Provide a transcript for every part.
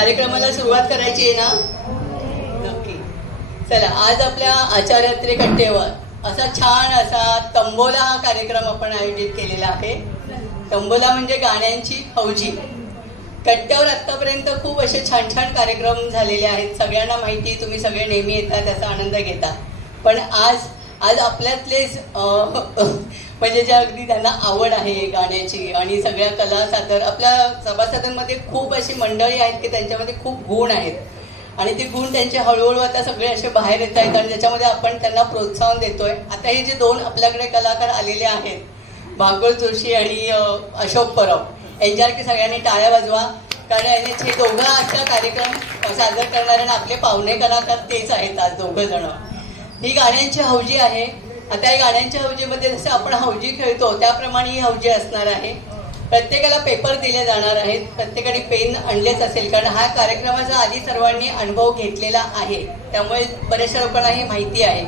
कार्यक्रमाला सुरुवात करायची आहे ना? नक्की. चला, आज आपल्या आचार्यात्रे कट्टेवर असा छान असा तंबोला हा कार्यक्रम आपण आयोजित केलेला आहे. तंबोला म्हणजे गाण्यांची फौजी. कट्ट्यावर आत्तापर्यंत खूप असे छान छान कार्यक्रम झालेले आहेत. सगळ्यांना माहिती, तुम्ही सगळे नेहमी येता, त्याचा आनंद घेता. पण आज आपल्यातलेच म्हणजे जे अगदी त्यांना आवड आहे गाण्याची आणि सगळ्या कला सादर, आपल्या सभासदांमध्ये खूप अशी मंडळी आहेत की त्यांच्यामध्ये खूप गुण आहेत आणि ते गुण त्यांचे हळूहळू आता सगळे असे बाहेर येत आहेत आणि त्याच्यामध्ये आपण त्यांना प्रोत्साहन देतोय. आता हे जे दोन आपल्याकडे कलाकार आलेले आहेत, भागवत जोशी आणि अशोक परब, यांच्यासारखी सगळ्यांनी टाळ्या वाजवा. कारण हे दोघं असा कार्यक्रम सादर करणारे आणि आपले पाहुणे कलाकार तेच आहेत आज दोघं जण. ही गाण्यांची हौजी आहे. आता या गाण्यांच्या हौजीमध्ये जसं आपण हौजी खेळतो त्याप्रमाणे ही हौजी असणार आहे. प्रत्येकाला पेपर दिले जाणार आहेत. प्रत्येकाने पेन आणलेच असेल, कारण हा कार्यक्रमाचा आधी सर्वांनी अनुभव घेतलेला आहे, त्यामुळे बऱ्याचशा लोकांना ही माहिती आहे.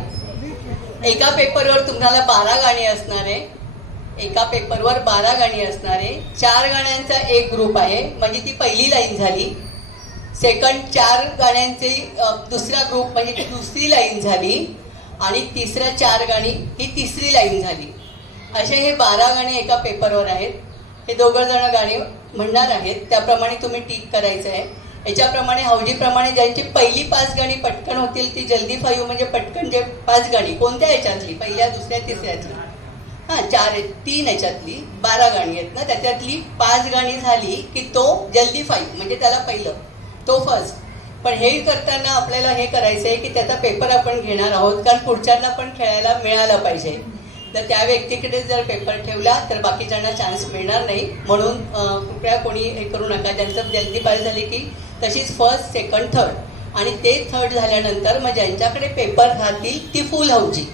एका पेपरवर तुम्हाला 12 गाणी असणार आहे. एका पेपरवर 12 गाणी असणार आहे. 4 गाण्यांचा एक ग्रुप आहे, म्हणजे ती पहिली लाईन झाली. सेकंड 4 गाण्यांचे दुसरा ग्रुप म्हणजे ती दुसरी लाईन झाली आणि तिसऱ्या 4 गाणी ही तिसरी लाईन झाली. असे हे 12 गाणी एका पेपरवर आहेत. हे दोघं जण गाणी म्हणणार आहेत, त्याप्रमाणे तुम्ही टिक करायचं आहे. याच्याप्रमाणे हौजीप्रमाणे ज्यांची पहिली 5 गाणी पटकन होतील ती जल्दी 5 म्हणजे पटकन जे 5 गाणी कोणत्या याच्यातली, पहिल्या, दुसऱ्या, तिसऱ्यातली, 3 याच्यातली 12 गाणी आहेत ना, त्याच्यातली 5 गाणी झाली की तो जल्दी 5 म्हणजे त्याला पहिलं, तो फर्स्ट. पण हे करताना आपल्याला हे करायचं आहे की त्याचा पेपर आपण घेणार आहोत, कारण पुढच्यांना पण खेळायला मिळालं पाहिजे. तर त्या व्यक्तीकडे जर पेपर ठेवला तर बाकीच्यांना चान्स मिळणार नाही. म्हणून कृपया कोणी हे करू नका. ज्यांचं जल्दी पास झाली की तशीच फर्स्ट, सेकंड, थर्ड आणि ते थर्ड झाल्यानंतर मग ज्यांच्याकडे पेपर राहतील ती फुल हौजी.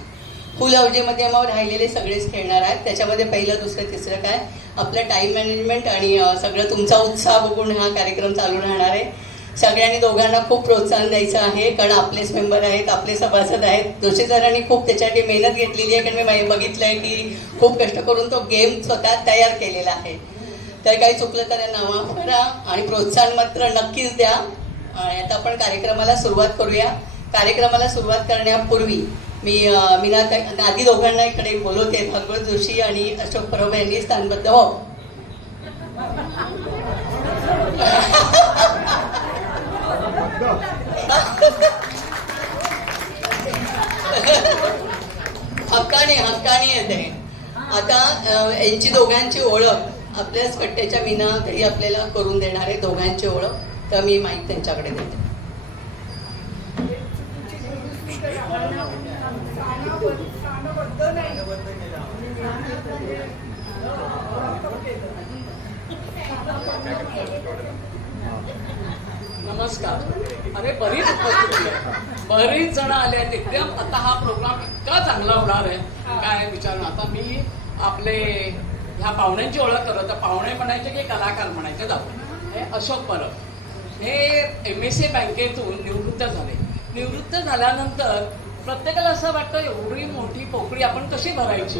फुल हौजीमध्ये मग राहिलेले सगळेच खेळणार आहेत. त्याच्यामध्ये पहिलं, दुसरं, तिसरं काय आपलं टाईम मॅनेजमेंट आणि सगळं तुमचा उत्साह बघून हा कार्यक्रम चालू राहणार आहे. सगळ्यांनी दोघांना खूप प्रोत्साहन द्यायचं आहे, कारण आपलेच मेंबर आहेत, आपले सभासद आहेत. जोशी सरांनी खूप त्याच्यासाठी मेहनत घेतलेली आहे, कारण मी बघितलं आहे की खूप कष्ट करून तो गेम स्वतः तयार केलेला आहे. तर काही चुकलं तर त्यांना माफ करा आणि प्रोत्साहन मात्र नक्कीच द्या. आणि आता आपण कार्यक्रमाला सुरुवात करूया. कार्यक्रमाला सुरुवात करण्यापूर्वी मी आधी दोघांना इकडे बोलवते. भागवत जोशी आणि अशोक परब यांनी स्थानबद्ध हो. हक्काने येते. आता यांची दोघांची ओळख आपल्याच कट्ट्याच्या मीना तरी आपल्याला करून देणार आहे, दोघांची ओळख. तर मी माईक त्यांच्याकडे देते. नमस्कार. अरे बरीच जण आले आहेत एकदम. आता हा प्रोग्राम इतका चांगला होणार आहे काय विचारून. आता मी आपले ह्या पाहुण्यांची ओळख करत. तर पाहुणे म्हणायचे की कलाकार म्हणायचे जाऊ. हे अशोक परब हे MSA बँकेतून निवृत्त झाले. निवृत्त झाल्यानंतर प्रत्येकाला असं वाटतं एवढी मोठी पोकळी आपण कशी भरायची,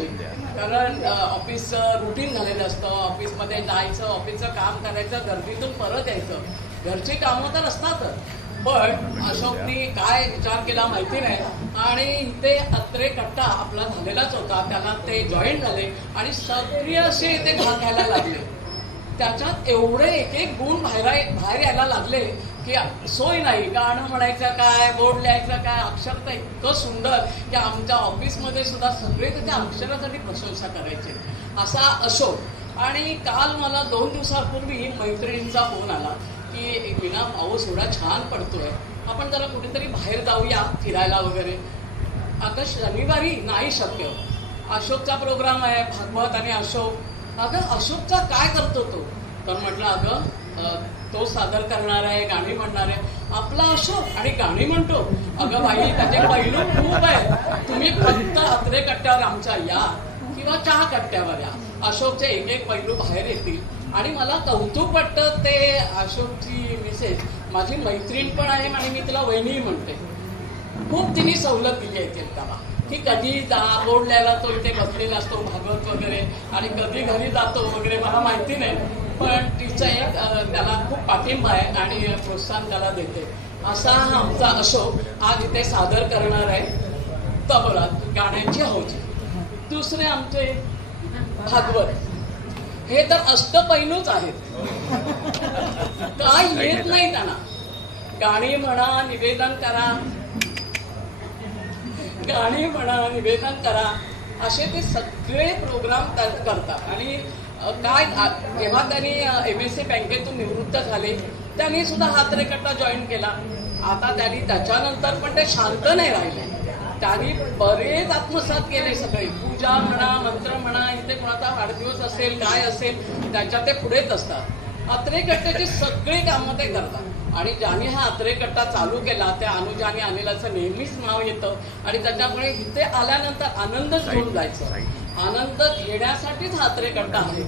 कारण ऑफिसचं रुटीन झालेलं असतं. ऑफिसमध्ये जायचं, ऑफिसचं काम करायचं, गर्दीतून परत यायचं, घरची कामं तर असतातच. पण अशोकनी काय विचार केला माहिती नाही आणि इथे अत्रे कट्टा आपला झालेलाच होता, त्याला ते जॉईन झाले आणि सक्रिय असे इथे भाग घ्यायला लागले. त्याच्यात एवढे एक एक गुण बाहेर यायला लागले की सोय नाही. गाणं म्हणायचं काय, बोर्ड लिहायचं काय, अक्षर तर इतकं सुंदर की आमच्या ऑफिसमध्ये सुद्धा सगळे त्याच्या अक्षरासाठी प्रशंसा करायचे. असा अशोक. आणि काल मला 2 दिवसापूर्वी मैत्रिणींचा फोन आला की विना पाऊस एवढा छान पडतोय, आपण जरा कुठेतरी बाहेर जाऊया फिरायला वगैरे. आता शनिवारी नाही शक्य, अशोकचा प्रोग्राम आहे, भागवत आणि अशोक. अगं अशोकचा काय करतो तो? तर म्हटलं अगं तो सादर करणार आहे, गाणी म्हणणार आहे. आपला अशोक आणि गाणी म्हणतो? अगं बाई त्याचे पैलू खूप आहेत. तुम्ही फक्त अत्रे कट्ट्यावर आमच्या या किंवा चहा कट्ट्यावर या, अशोकचे एक एक पैलू बाहेर येतील. आणि मला कौतुक वाटतं ते अशोकची मिसेस माझी मैत्रीण पण आहे आणि मी तिला वहिनी म्हणते. खूप तिने सवलत दिली आहे त्याला की कधी बोर्ड लिहायला तो इथे बसलेला असतो भागवत वगैरे आणि कधी घरी जातो वगैरे मला माहिती नाही. पण तिचं एक त्याला खूप पाठिंबा आहे आणि प्रोत्साहन त्याला देते. असा हा आमचा अशोक आज इथे सादर करणार आहे तबला गाण्यांची हौजी. दुसरे आमचे भागवत, हे तर अष्टपैलूच आहेत, काय येत नाही त्यांना. गाणी म्हणा, निवेदन करा, गाणी म्हणा, निवेदन करा, असे ते सगळे प्रोग्राम करतात. आणि काय जेव्हा त्यांनी MSc बँकेतून निवृत्त झाले त्यांनी सुद्धा हातरेकट्टा जॉईन केला. आता त्यांनी त्याच्यानंतर पण ते शांत नाही राहिले, त्यांनी बरेच आत्मसात केले सगळे. पूजा म्हणा, मंत्र म्हणा, इथे कोणाचा वाढदिवस असेल, काय असेल, त्याच्यात ते पुढेच असतात. अत्रेकट्ट्याची सगळी कामं ते करतात. आणि ज्याने हा अत्रेकट्टा चालू केला त्या अनुजाने अनिलाचं नेहमीच नाव येतं. आणि त्याच्यामुळे इथे आल्यानंतर आनंदच घेऊन जायचं, आनंद घेण्यासाठीच हा अत्रेकट्टा आहे.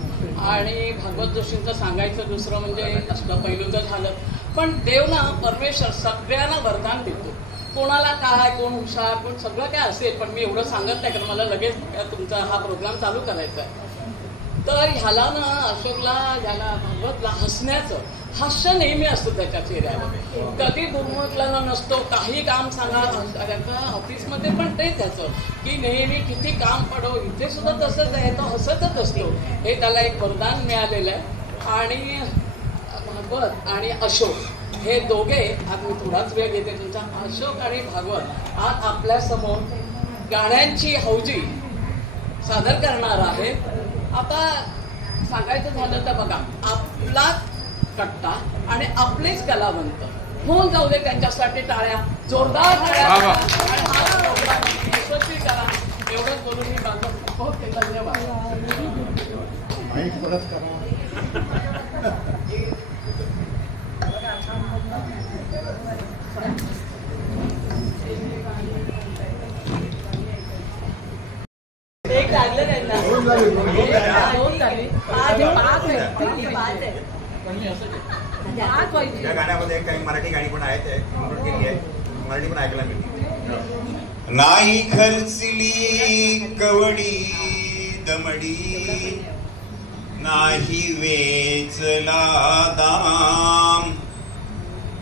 आणि भागवत जोशींचं सांगायचं दुसरं म्हणजे अष्टपैलूचं झालं, पण देव ना, परमेश्वर सगळ्यांना वरदान देतो. कोणाला काय, कोण हुशार, कोण सगळं काय असेल, पण मी एवढं सांगत नाही कारण मला लगेच तुमचा हा प्रोग्राम चालू करायचा आहे. तर ह्याला ना, अशोकला, ह्याला भागवतला हसण्याचं, हास्य नेहमी असतं त्याच्या चेहऱ्यावर, कधी दुर्मुखला नसतो. काही काम सांगा, ऑफिसमध्ये पण तेच त्याचं की नेहमी किती काम पडो, इथे सुद्धा तसंच आहे, तो हसतच असतो. हे त्याला एक वरदान मिळालेलं आहे. आणि भागवत आणि अशोक हे दोघे, आज मी थोडाच वेळ घेते तुमचा, अशोक आणि भागवत आज आपल्या समोर गाण्यांची हौजी सादर करणार आहे. आता सांगायचं झालं तर बघा, आपला कट्टा आणि आपलेच कलावंत होऊन जाऊ दे, त्यांच्यासाठी टाळ्या, जोरदार टाळ्या. आणि हा प्रोग्राम यशस्वी करा, एवढंच बोलून मी बांधतो. हो, धन्यवाद. एक लागलं त्यांना, या गाण्यामध्ये काही मराठी गाणी पण आहेत, इन्क्लूड केली आहे, मराठी पण ऐकायला मिळते. नाही खर्चली कवडी दमडी, नाही वेचला दाम,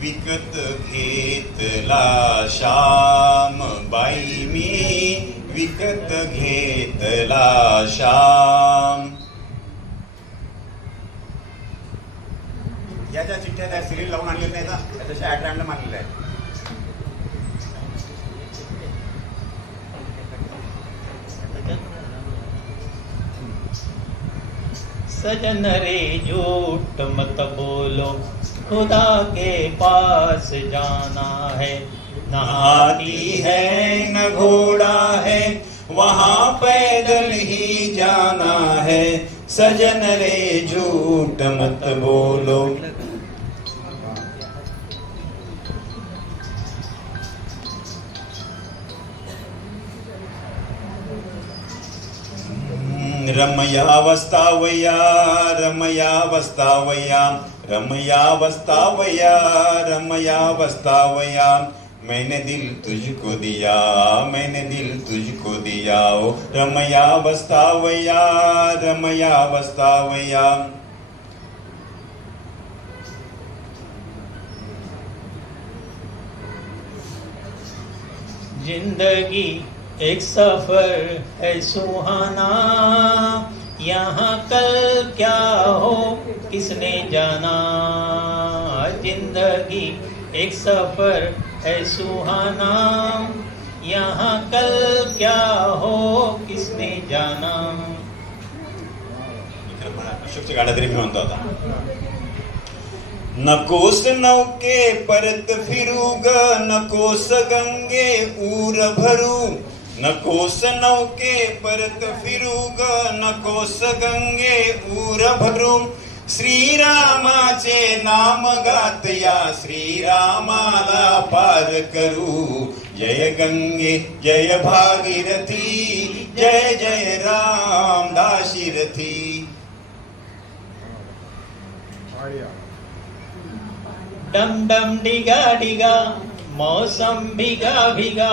विकत घेतला श्याम बाई मी, विकत घेतला श्याम. या ज्या चिठ्ठ्या त्या सिरियल लावून आणलेल्या नाही ना, तशा ॲट्रॅमला मानलेल्या आहेत. सजन रे झूठ मत बोलो, खुदा के पास जाना है, न हाथी है न घोड़ा है, वहाँ पैदल ही जाना है. सजन रे झूठ मत बोलो. रमया वस्तावया, रमया वस्तावया, रमया वस्तावया, रमया वस्तावया. मैंने दिल तुझको दिया, मैंने दिल तुझको दिया, ओ रमया वस्तावया, रमया वस्तावया. जिंदगी एक सफर है सुहाना, यहाँ कल क्या हो किसने जाना. जिंदगी एक सफर है सुहाना, यहाँ कल क्या हो किसने जाना. अशोकच्या गाड्या तरी मी म्हणतो आता. नकोस नौके परत फिरू ग, नकोस गंगे ऊर भरू, नकोस नौके परत फिरू ग, नकोस गंगे ऊर भरू. श्रीरामाचे नाम गात या श्रीरामाला पार करू. जय गंगे जय भागीरथी, जय जय राम दाशीरथी. डम डम डिगा डिगा, मौसम भिगा भिगा,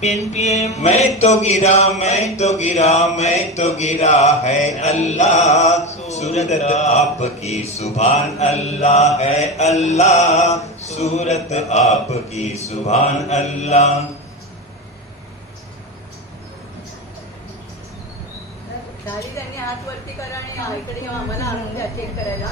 बिन पिए मैं तो गिरा, मैं तो गिरा, मैं तो गिरा है अल्लाह. सूरत आपकी सुभान अल्लाह है अल्लाह, सूरत आपकी सुभान अल्लाह। झाली त्यांनी हात वरती करा आणि इकडे येऊन आम्हाला आणून द्या चेक करायला.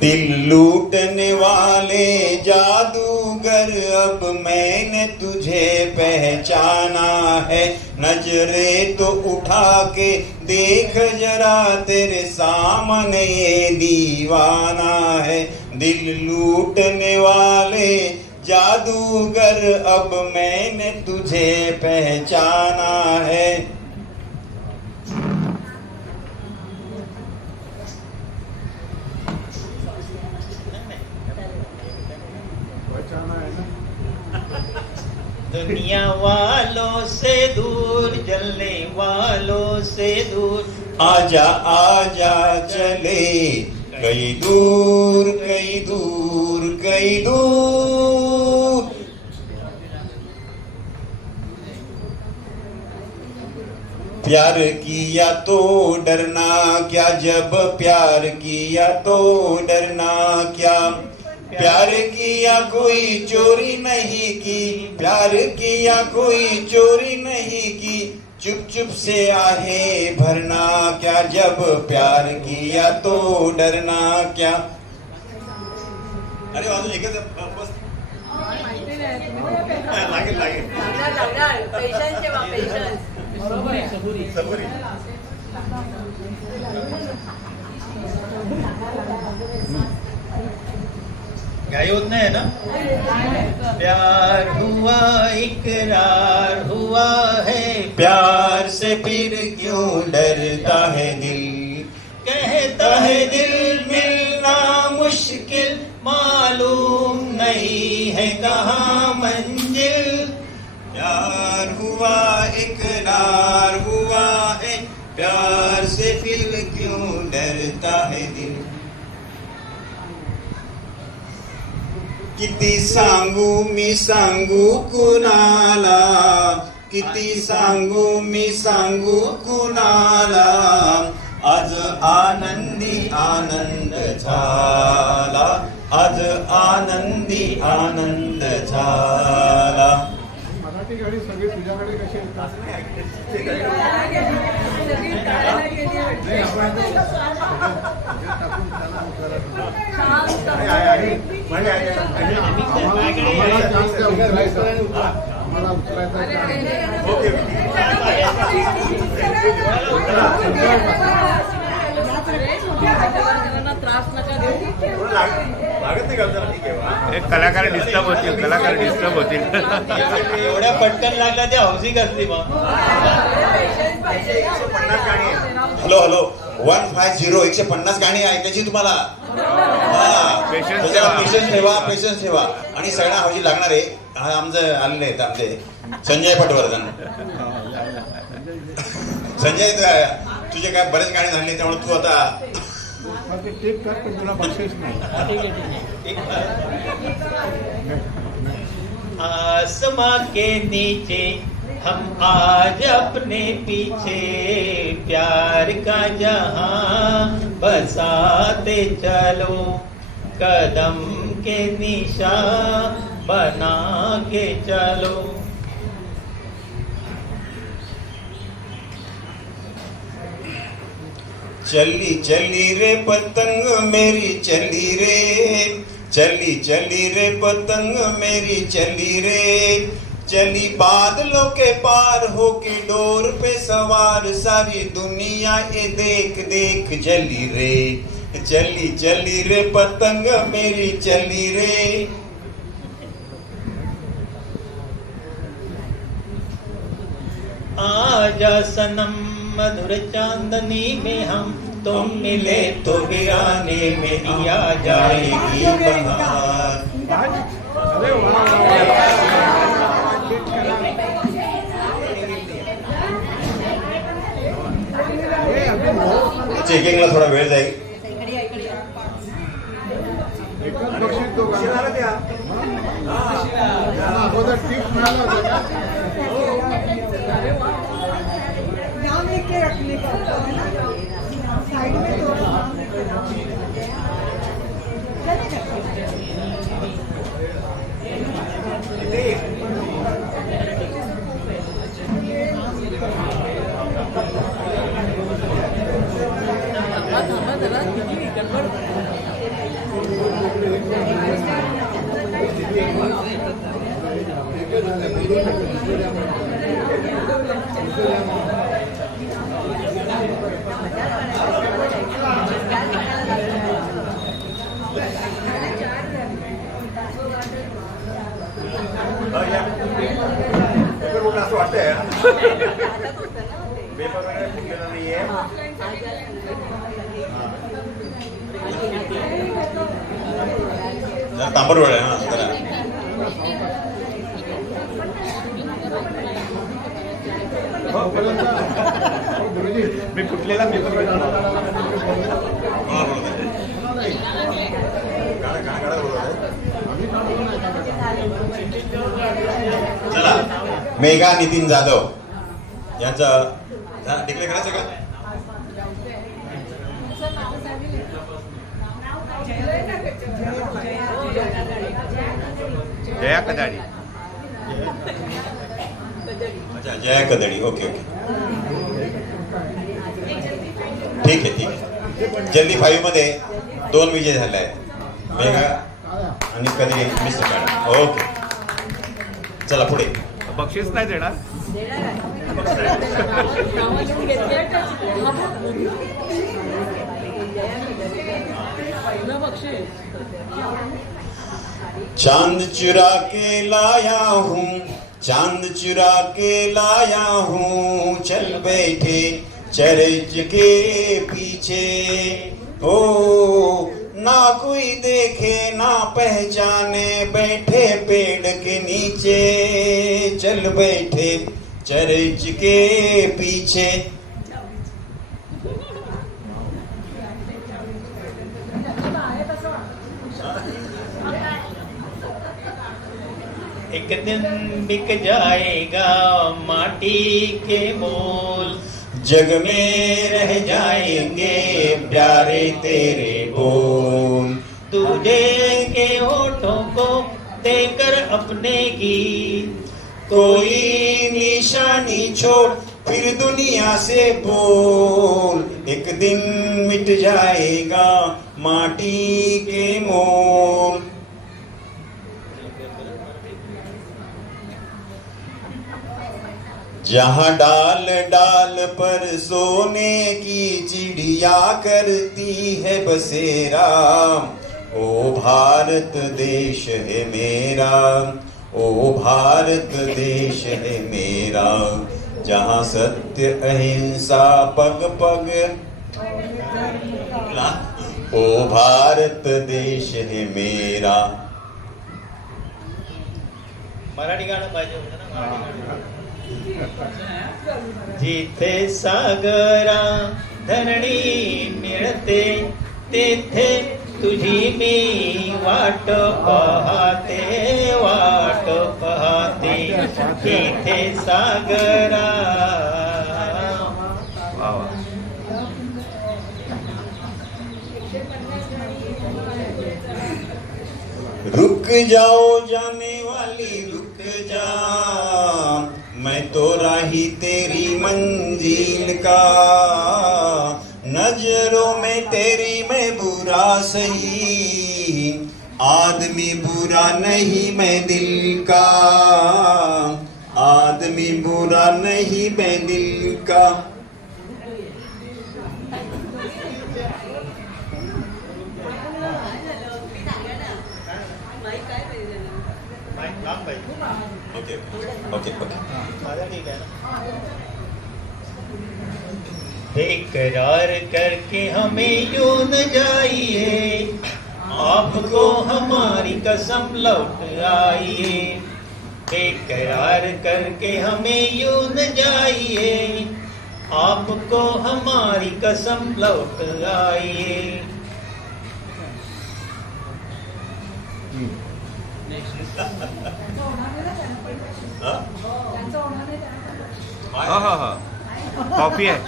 दिल लूटने वाले जादूगर अब मैंने तुझे पहचाना है, नजरे तो उठा के देख जरा तेरे सामने ये दीवाना है। दिल लूटने वाले जादूगर अब मैंने तुझे पहचाना है। दुनिया वालों से दूर, जलने वालों से दूर, आजा आजा चले कई दूर कई दूर कई दूर। प्यार किया तो डरना क्या, जब प्यार किया तो डरना क्या। प्यार किया कोई चोरी नहीं की, प्यार किया कोई चोरी नहीं की, चुप चुप से आहे भरना क्या, जब प्यार किया तो डरना क्या। अरे वाजून एकच बस लागेल लागेल पेशन्स ठेवा, पेशन्स. सबुरी. घाई होत नाही ना. प्यार हुआ इकरार हुआ है, प्यार से फिर क्यों डरता है दिल, कहता है दिल मिलना मुश्किल, मालूम नहीं है कहाँ मंजिल। प्यार हुआ इकरार हुआ है, प्यार से फिर क्यों डरता है दिल। किती सांगू मी सांगू कुणाला, किती सांगू मी सांगू कुणाला, आज आनंदी आनंद झाला, आज आनंदी आनंद झाला. मराठी गाडी सगळी तुझ्याकडे कशी त्रास नका देऊ. कलाकार डिस्टर्ब होतील, कलाकार डिस्टर्ब होतील. एवढ्या पटकन लागला ते हौसिंग असली मग. हॅलो हॅलो 150 150 गाणी ऐकायची तुम्हाला. पेशन्स ठेवा, पेशन्स ठेवा. आणि सगळ्या हौशी लागणार आहे. हा आमचं आलेले आहेत आमचे संजय पटवर्धन. संजय तुझे काय बरेच गाणे झाले त्यामुळे तू आता टेप कर, पण तुला बक्षीस नाही. आसमां के नीचे हम आज अपने पीछे, प्यार का जहां बसाते चलो, कदम के निशान बना के चलो. चली चली रे पतंग मेरी चली रे, चली चली रे पतंग मेरी चली रे, चली बादलों के पार होके डोर पे सवार, सारी दुनिया ये देख देख जली रे, चली चली रे पतंग मेरी चली रे. आजा सनम मधुर चांदनी में हम, तुम मिले तो वीराने में आ जाएगी बहार. चेकिंगला थोडा वेळ जाईल. एकच बक्षीस तो नाम लिख के रखने का होता है ना, साइड में थोड़ा नाम लिख के नाम असं वाटतंय पेपर वगैरे फुटलेला नाहीये. तांबडवळ आहे हा जरा. मी फुटलेला पेपर चला मेघा नितीन जाधव यांचं डिक्लेअर करायचं का? जया कदाडी. अच्छा जया कदडी. ओके ओके ठीक आहे ठीक आहे. जल्दी 5 मध्ये 2 विजय झाले आहेत, मेघा आणि कदडी मिस्टर मॅडम. ओके चला पुढे. बक्षीस नाही देणार. चांद चुरा के लाया हूँ, चांद चुरा के लाया हूँ, चल बैठे चर्च के पीछे. ओ ना कोई देखे ना पहचाने, बैठे पेड़ के नीचे, चल बैठे चर्च के पीछे. एक दिन बिक जाएगा माटी के मोल, जग में रह जाएंगे प्यारे तेरे बोल. तुझे के होठों को देकर अपने गीत, कोई निशानी छोड़ फिर दुनिया से बोल. एक दिन मिट जाएगा माटी के मोल. जहाँ डाल डाल पर सोने की चिड़िया करती है बसेरा, ओ भारत देश है मेरा, ओ भारत देश है मेरा. जहाँ सत्य अहिंसा पग पग, ओ भारत देश है मेरा. मराठी गाणं पाहिजे होतं ना, मराठी गाणं. जिथे सागरा धरणी मिळते, तेथे तुझी मी वाट पाहते, वाट पाहते. जिथे सागरा. रुक जाओ जाने वाली रुक जा, मैं तो राही तेरी मंजिल का. नजरों में तेरी मैं बुरा सही, आदमी बुरा नहीं मैं दिल का, आदमी बुरा नहीं मैं दिल का. ओके ओके ओके बेकरार करके हमें यूं न जाइए, आपको हमारी कसम लौट आइए. बेकरार करके हमें यूं न जाइए, आपको हमारी कसम लौट आइए. कॉफी आहे.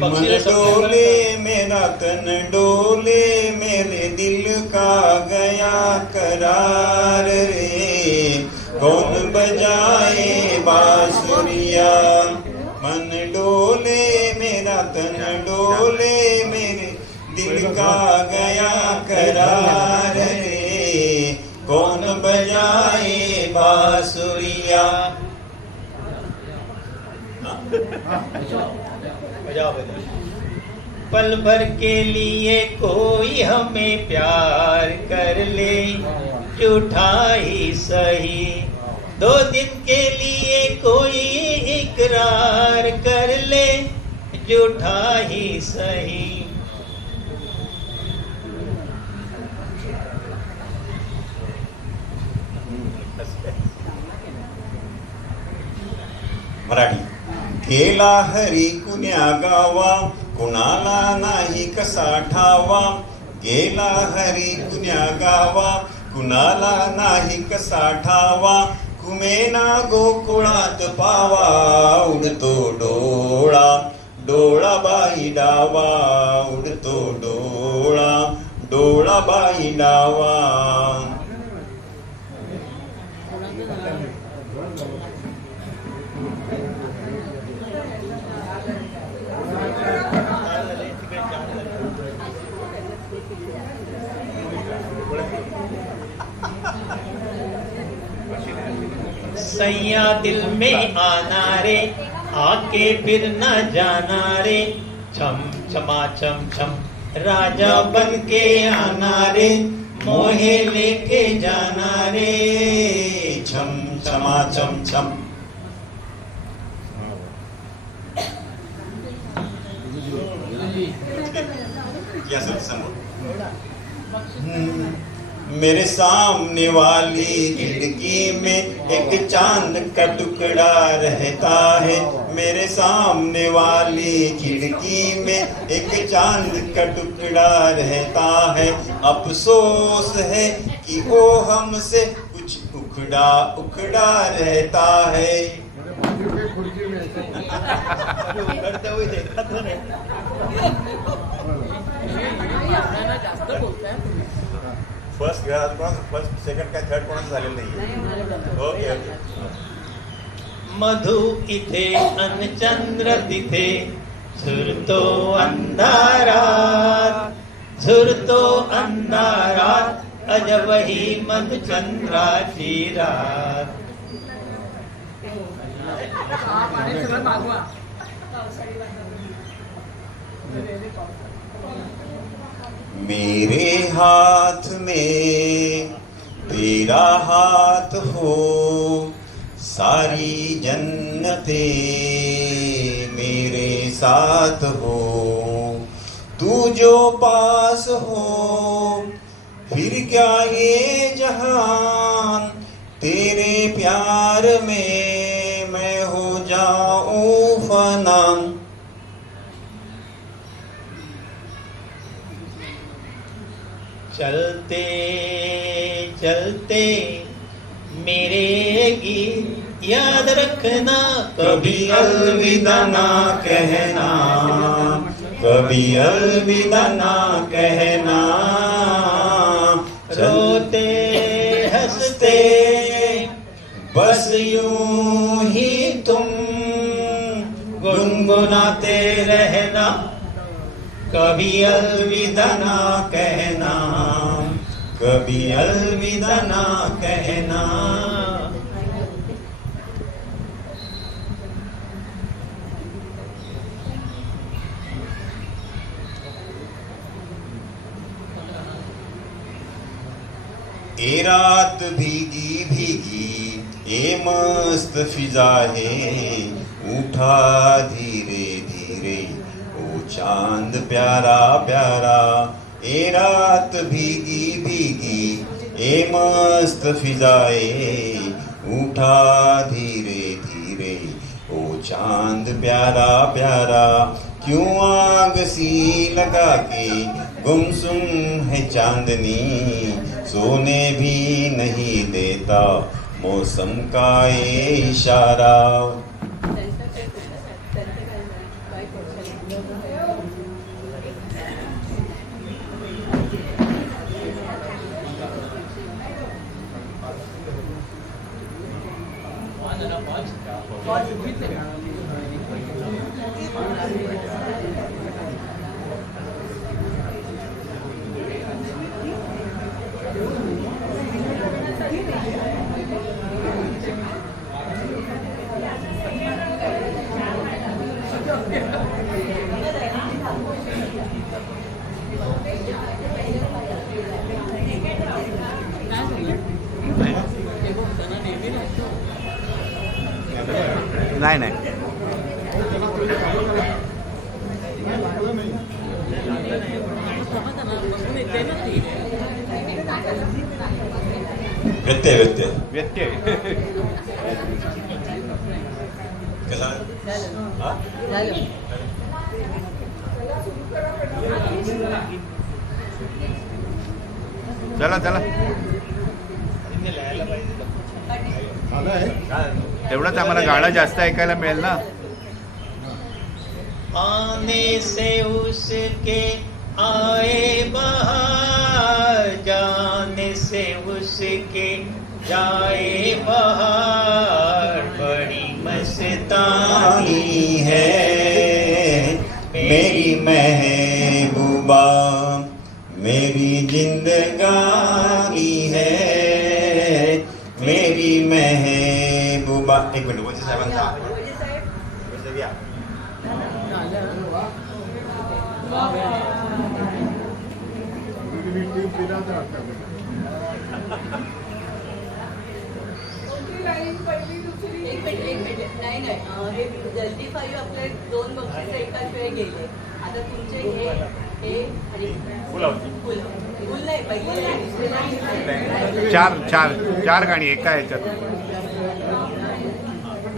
मन डोले मेरा तन डोले मेरे दिल का गया करार रे, कौन बजाए बांसुरिया. मन डोले मेरा तन डोले मेरे दिल का गया करार रे, कौन बजाए बांसुरिया. पल भर के लिए कोई हमें प्यार कर ले, झूठा ही सही. 2 दिन के लिए कोई इकरार कर ले, झूठा ही सही. मराठी. गेला हरी कुण्या गावा, कुणाला नाही कसा ठावा. गेला हरी कुण्या गावा, कुणाला नाही कसा ठावा. कुमेना गोकुळात पावा, उडतो डोळा डोळा बाई डावा. उडतो डोळा डोळा बाई डावा. सैया दिल में आना रे, आके फिर न जाना रे. छम छमा छम छम राजा बन के आना रे, मोहे लेके जाना रे. छम छमा छम छम. या सब समोर. मेरे सामने वाली खिड़की में एक चांद का टुकड़ा रहता है. मेरे सामने वाली खिड़की में एक चांद का टुकड़ा रहता है. अफसोस है कि वो हमसे कुछ उखड़ा उखड़ा रहता है. फर्स्ट फर्स्ट सेकंड काय थर्ड कोणाचं झालेलं नाही. Okay okay. मधु इथे अन चंद्र तिथे, झुरतो अंधारात. झुरतो अंधारात, अजब ही मधुचंद्राची रात. मेरे हाथ में तेरा हाथ हो, सारी जन्नतें मेरे साथ हो. तू जो पास हो, फिर क्या ये जहान. तेरे प्यार में मैं हो जाऊं फना. चलते चलते मेरे गीत याद रखना, कभी अलविदा ना कहना. कभी अलविदा ना कहना. रोते हंसते बस यूं ही तुम गुनगुनाते रहना. कभी अलविदा ना कहना. कभी अलविदा ना कहना. ए रात भीगी भीगी, ए मस्त फिजा है. उठा धीरे धीरे, ओ चांद प्यारा प्यारा. ए रात भीगी भीगी, ए मस्त फिजाए. उठा धीरे धीरे, ओ चांद प्यारा प्यारा. क्यों आग सी लगा के गुमसुम है चांदनी. सोने भी नहीं देता मौसम का ये इशारा। नाही नाही व्यत्यय व्यत्यय व्यत्यय कसा हा? चला चला तेवढंच आम्हाला गाणं जास्त ऐकायला मिळेल ना. आने से उसके आए बहार, जाने से उसके जाए बहार, बड़ी मस्तानी है मेरी महबूबा, मेरी जिंदगानी है मेरी महबूबा. एक मिनिट वजीर साहेबांचा नाही हे जल्दी फाईव्ह आपले 2 बक्षीस एकाच वेळी गेले. आता तुमचे हे आणि फुल नाही पहिले चार गाणी एका ह्याच्यात.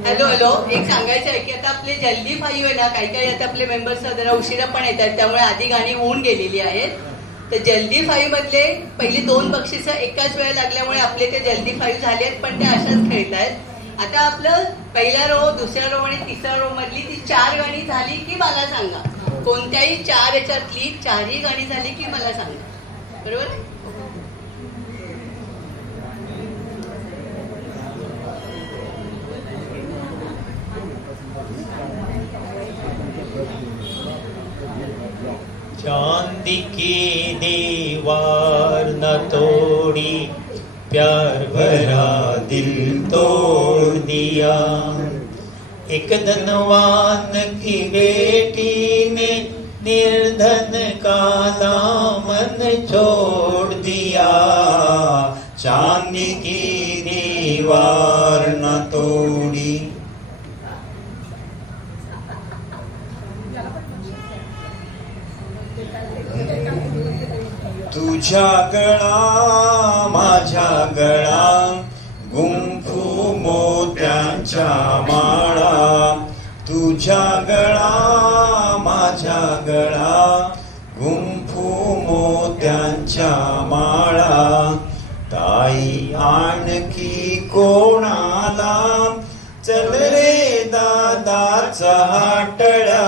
हॅलो एक सांगायचं आहे की आता आपले जल्दी फाईव्ह आहे ना, काही आता आपले मेंबर्स जरा उशिरा पण येतात, त्यामुळे आधी गाणी होऊन गेलेली आहेत. तर जल्दी फाईव्ह मधले पहिली 2 बक्षिसं एकाच वेळा लागल्यामुळे आपले ते जल्दी फाईव्ह झाले आहेत, पण ते अशाच खेळत आहेत. आता आपलं पहिला रो, दुसऱ्या रो आणि तिसऱ्या रो मधली ती 4 गाणी झाली की मला सांगा. कोणत्याही 4 याच्यातली 4ही गाणी झाली की मला सांगा. बरोबर. चांदी की दीवार न तोड़ी, प्यार भरा दिल तोड़ दिया. एक धनवान की बेटी ने निर्धन का दामन छोड़ दिया. चांदी की दीवार न तोड़ी. तुझ्या गळा माझ्या गळा गुंफू मोत्यांच्या माळा. तुझ्या गळा माझ्या गळा गुंफू मोत्यांच्या माळा. ताई आणखी कोणाला चल रे दादाचा हाटळा.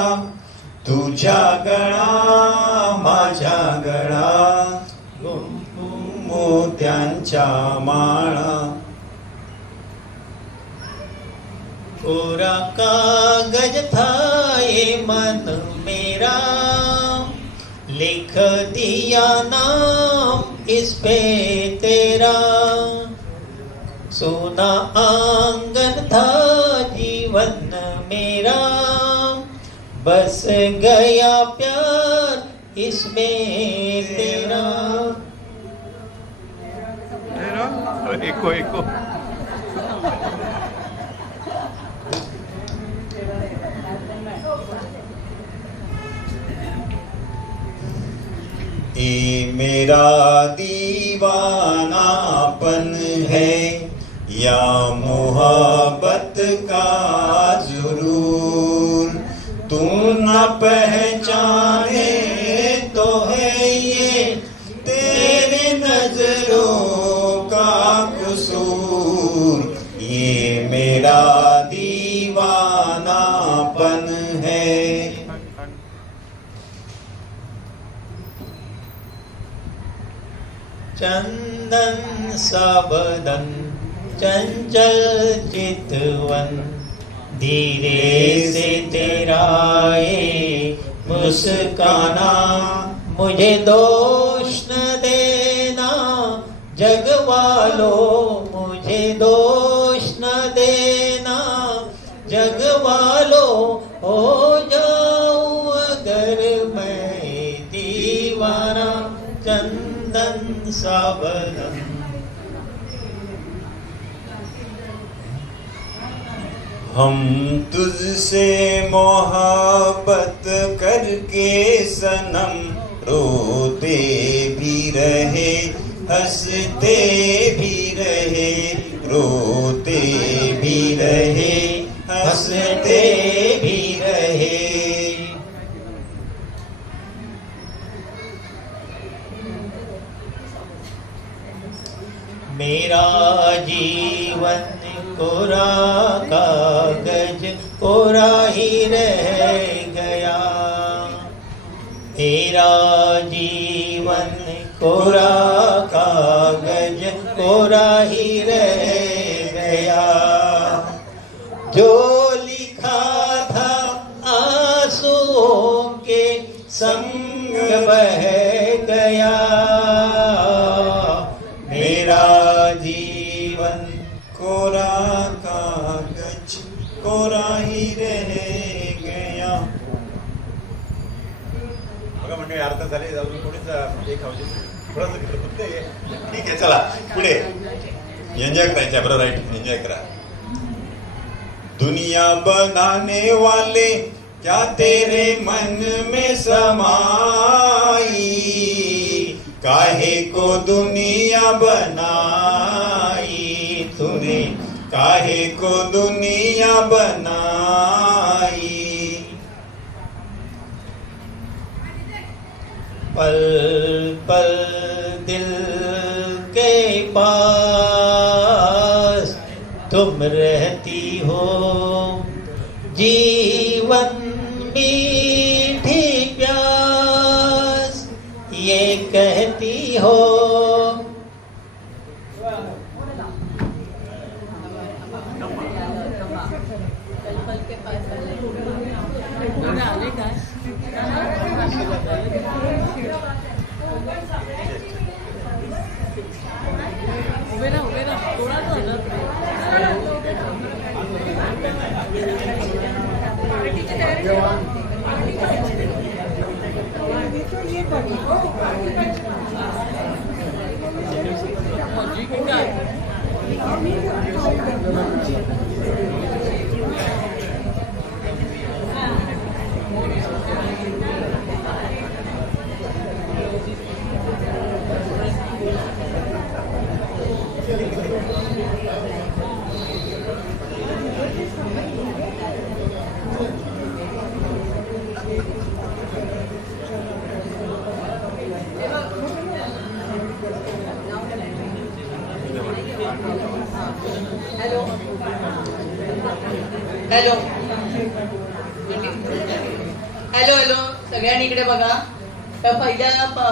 तुझ्या गळा माझ्या गळा गुंफू मोत्यांच्या माळा. कोरा कागज था ये मन मेरा, लिख दिया नाम इस पे तेरा. सोना आंगन था जीवन मेरा, बस गया प्यार इसमें तेरा. एको ये मेरा दीवानापन है या मोहब्बत का जुरूर. तू न पहचाने तो है ये तेरे नजरों बन है। चंदन सा बदन चंचल चितवन, धीरे से तेरा ये मुस्काना, मुझे दोष न देना जग वालों, मुझे दोष न देना जग वालों, हो जाऊं अगर मैं दीवाना चंदन सा बदन। हम तुझसे मोहब्बत करके सनम, रोते भी रहे हंसते भी रहे, रोते भी रहे हंसते भी रहे। मेरा जीवन कोरा कागज कोरा ही रह गया, मेरा जीवन कोरा कागज कोरा ही रह गया, जो लिखा था आंसुओं के संग बह गया, मेरा जीवन कोरा कागज कोरा ही रह गया। बघा म्हणजे अर्थ झाले, जाऊन कोणीच एक थोडंसं ठीक आहे, चला पुढे एन्जॉय करायचं, बरोबर राईट, एन्जॉय करा। दुनिया बनाने वाले क्या तेरे मन में समाई, काहे को दुनिया बनाई तूने, काहे को दुनिया बनाई। पल पल दिल के पास तुम रहती हो, जीवन मीठी प्यास ये कहती हो। हॅलो हॅलो हॅलो हॅलो, सगळ्यांनी इकडे बघा. तर पहिल्या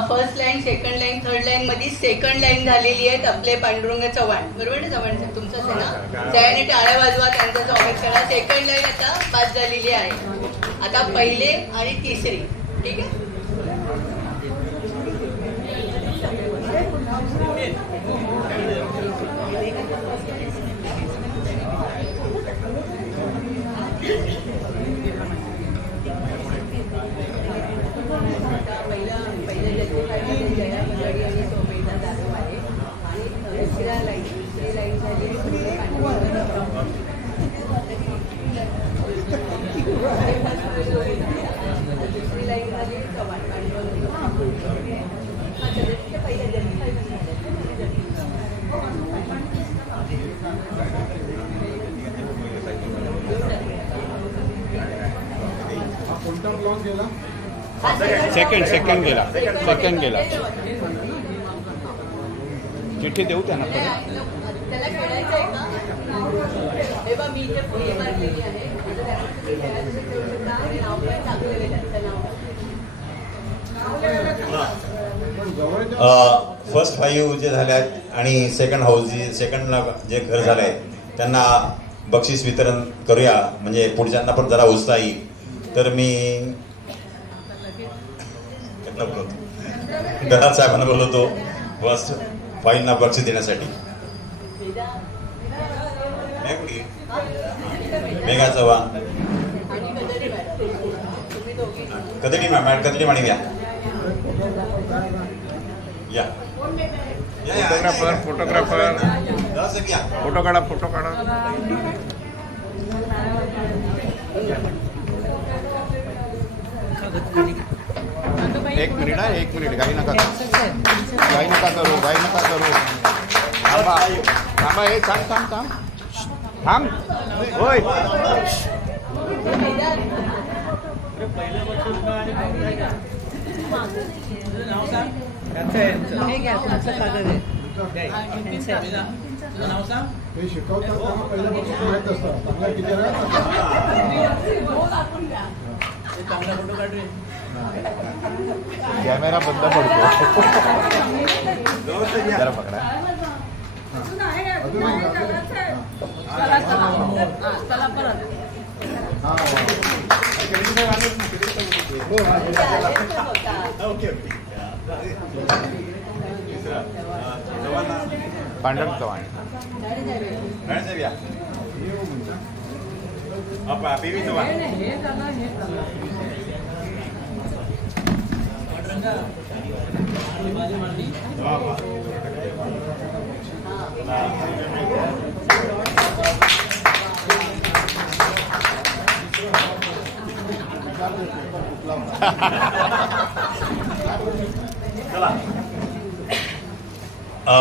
first line, second line, third line मध्ये सेकंड लाईन झालेली आहेत आपले पांडुरंग चव्हाण, बरोबर ना? चव्हाण तुमचंच आहे ना? त्याने टाळ्या वाजवा, त्यांचं स्वागत करा. सेकंड लाईन आता पास झालेली आहे. आता पहिले आणि तिसरी, ठीक आहे? सेकंड गेला चिठ्ठी देऊ त्यांना परत. त्याला खेळायचं आहे का? हे बघ, मी इथे पुढे मारलेली आहे. फर्स्ट 5 जे झाले आहेत आणि सेकंड हाऊस सेकंडला जे घर झालं आहे त्यांना बक्षीस वितरण करूया, म्हणजे पुढच्यांना पण जरा उत्साह येईल. तर मी गडाल साहेबांना बोलवतो फर्स्ट 5 बक्षीस देण्यासाठी. मेघा चव्हाण, कदडी मॅम, कदडी माणी घ्या. या फोटोग्राफर फोटो काढा, फोटो काढा. एक मिनिट आहे, एक मिनिट. घाई नका करू, घाई नका करू. थांबा थांबा, हे थांब. होय ते शिकवतात त्यांना पहिल्यापासून माहीत असतं चांगला टीचर आहे. कॅमेरा बंद पडतो. जरा पकडा. पांडव चव्हाण,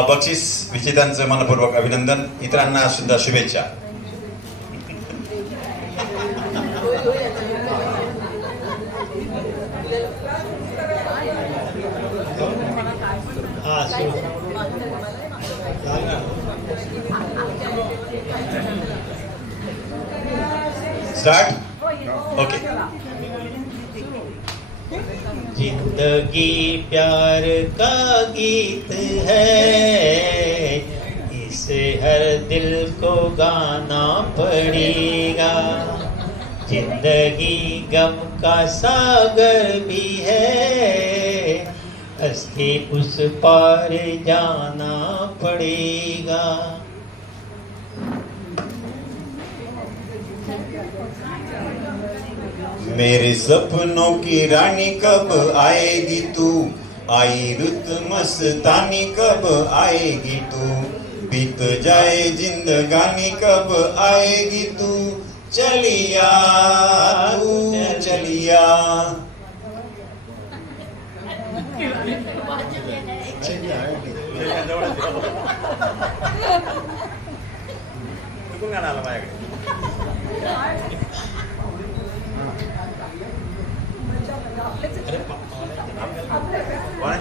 बक्षीस विजेत्यांचं मनपूर्वक अभिनंदन, इतरांना सुद्धा शुभेच्छा. स्टार्ट. ओके. जिंदगी प्यार का गीत है, इसे हर दिल को गाना पड़ेगा. जिंदगी गम का सागर भी है, हंस के उस पार जाना पड़ेगा. मेरे सपनों की रानी कब आएगी तू, आई रुत मस्तानी कब आएगी तू, बीत जाए जिंदगानी कब आएगी तू, चलिया तू चलिया.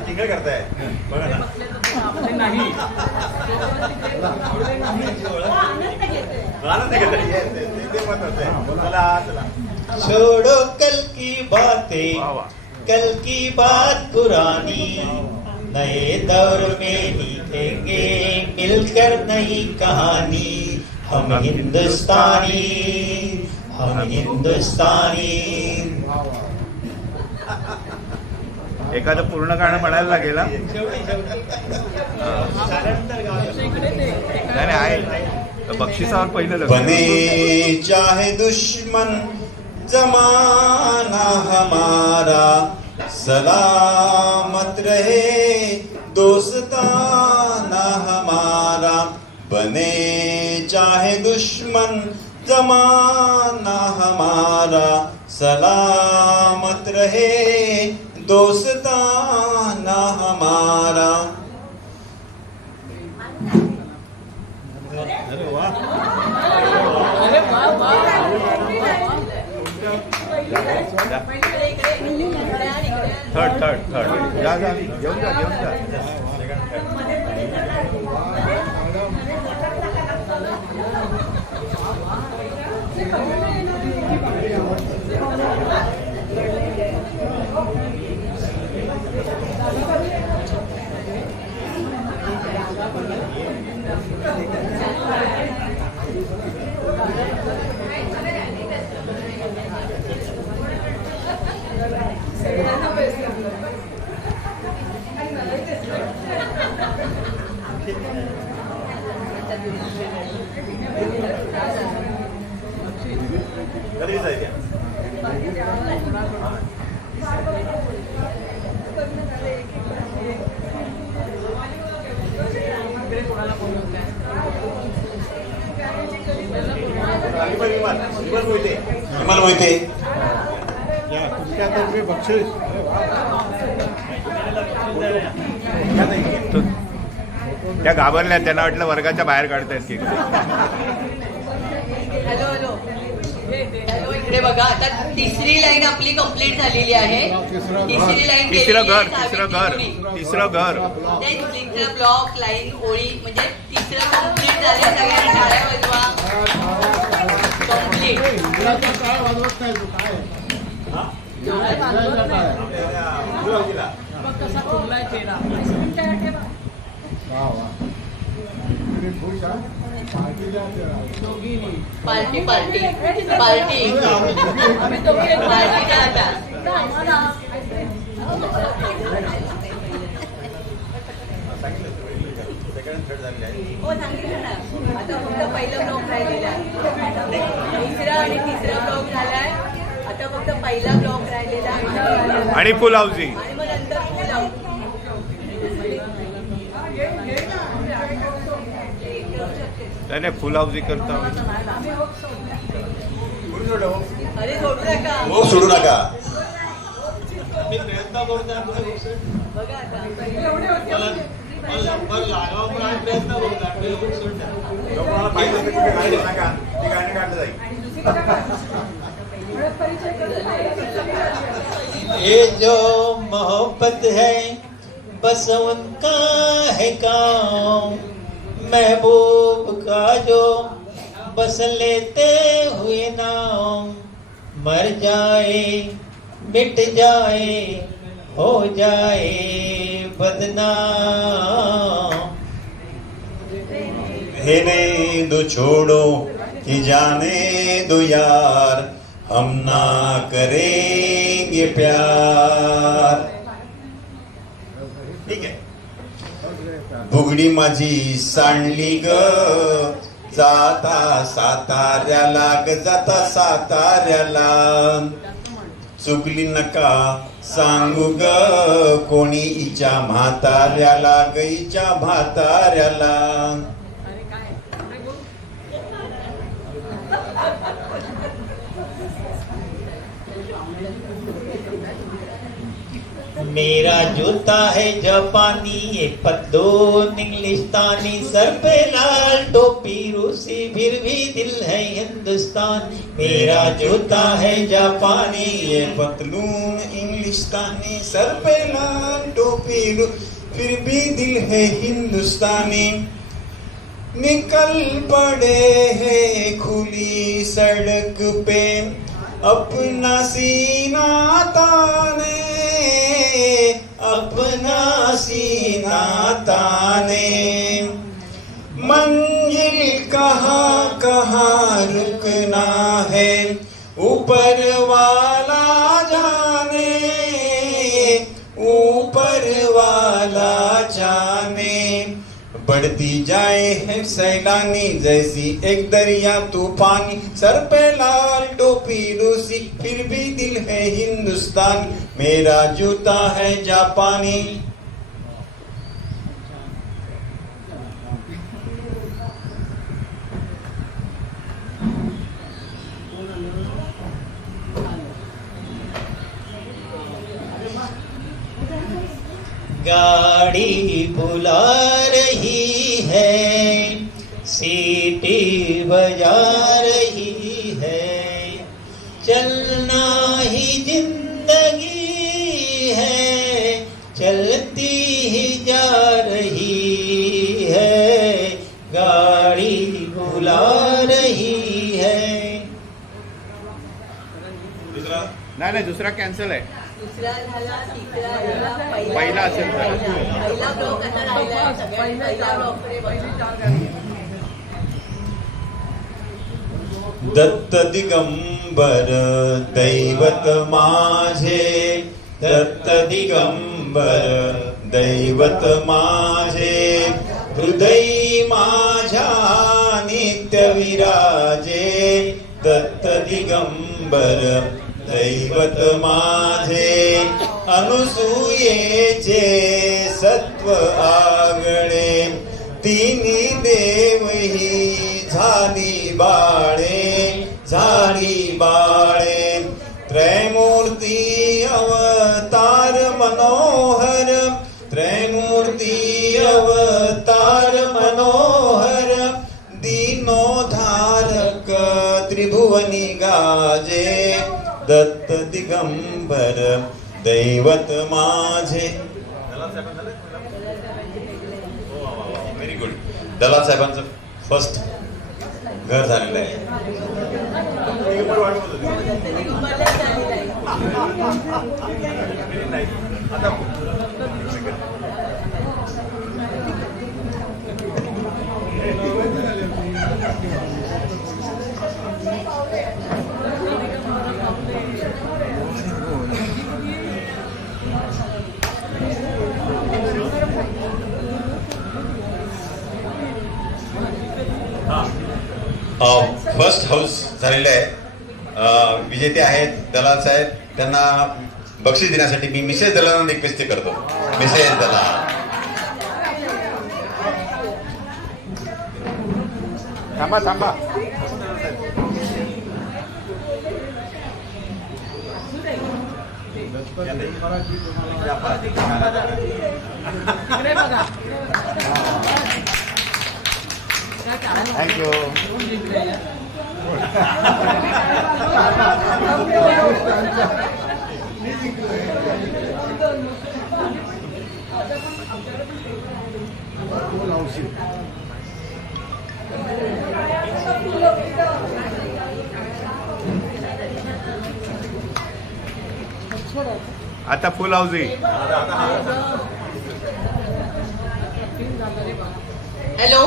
चिंगळ करताय बघा ना. छोड़ो कल की बातें, कल की बात पुरानी, नए दौर में लिखेंगे मिलकर नई कहानी. हम हिंदुस्तानी, हम हिंदुस्तानी. एखादं पूर्ण गाणं म्हणायला लागेल. नाही आहे बक्षिसावर पहिलं. बने चाहे दुश्मन जमाना हमारा, सलामत रहे दोस्ताना हमारा. बने चाहे दुश्मन जमाना हमारा, सलामत रहे दोस्ताना हमारा. थर्ड जा घेऊन जा. विमल मोहिते या तुमच्यातर्फे बक्षीस. त्या घाबरल्या, त्यांना वाटलं वर्गाच्या बाहेर काढतायत की. हॅलो हॅलो हॅलो, इकडे बघा. आता तिसरी लाईन आपली कंप्लीट झालेली आहे. तिसरी लाईन तिसरं घर, तिसरं घर. तिसरं ब्लॉक लाईन ओळी म्हणजे तिसरं कंप्लीट झाले. सगळ्यांना टाळ्या वाजवा. कंप्लीट. काय वाजवत नाही तू काय कसा फुगलाय चेहरा. वा वा. खुश हा. पार्टी पार्टी पार्टी आम्ही दोघे पार्टी द्या आता. हो सांगितलं ना. आता फक्त पहिला ब्लॉक राहिलेला आहे. दुसरा आणि तिसरा ब्लॉक झालाय. आता फक्त पहिला ब्लॉक राहिलेला आहे आणि फुल हाऊसिंग. आणि मग नंतर फुल हाऊस. त्याने फुल हाऊसिंग करता. अरे सोडू नका. हो सोडू नका. बघा आता. ये जो मोहब्बत है बस उनका है काम, महबूब का जो बस लेते हुए नाम, मर जाए मिट जाए हो जाए बदनाम। रहने दो छोड़ो कि जाने दो यार, हम ना करेंगे प्यार। ठीक है। बुगडी माझी सांडली ग जाता साताऱ्याला ग जाता साताऱ्याला, चुकली नका सांगू ग कोणी इच्या म्हाताऱ्याला ग इच्या म्हाताऱ्याला। मेरा जूता है जापानी, एक पतलून इंग्लिस्तानी, सर पे लाल टोपी रूसी, फिर भी दिल है हिंदुस्तानी। मेरा जूता है जापानी, ये पतलून इंग्लिस्तानी, सर पे लाल टोपी फिर भी दिल है हिंदुस्तानी। निकल पड़े हैं खुली सड़क पे अपना सीना ताने, अपना सीना ताने। मंजिल कहाँ कहाँ रुकना है ऊपर वाला जाने, ऊपर वाला जाने। बढ़ती जाए है सैलानी जैसी एक दरिया तूफानी, सर पे लाल टोपी रूसी फिर भी दिल है हिंदुस्तान। मेरा जूता है जापानी। गाड़ी बुला रही है, सीटी बजा रही है, चलना ही जिंदगी है, चलती ही जा रही है, गाड़ी बुला रही है। नाही दुसरा कॅन्सल आहे। दुसरा झाला, तिसरा झाला, पहिला असेल तर. पहिला ब्लॉक आता राहिला सगळ्यात पहिला ब्लॉककडे बघा. दत्त दिगंबर दैवत माझे, दत्त दिगंबर दैवत माझे, हृदयी माझ्या नित्य विराजे, दत्त दिगंबर दैवत माझे, अनुसूयेचे सत्व आगळे, तिन्ही देव ही झाली बाळे, झाली बाळे, त्रैमूर्ती अवतार मनोहर, त्रैमूर्ती अवतार मनोहर, दीनोद्धारक त्रिभुवनी गाजे, दत्त दिगंबर दैवत माझे. Very good. दलाल साहेबांचं फर्स्ट घर झालेलं आहे. फर्स्ट हाऊस झालेलं आहे. विजेते आहेत दलाल साहेब. त्यांना बक्षीस देण्यासाठी मी मिसेस दलालांना रिक्वेस्ट करतो. मिसेस दलाल. थांबा थांबा. थँक्यू. आता फुल हाऊसी. हॅलो.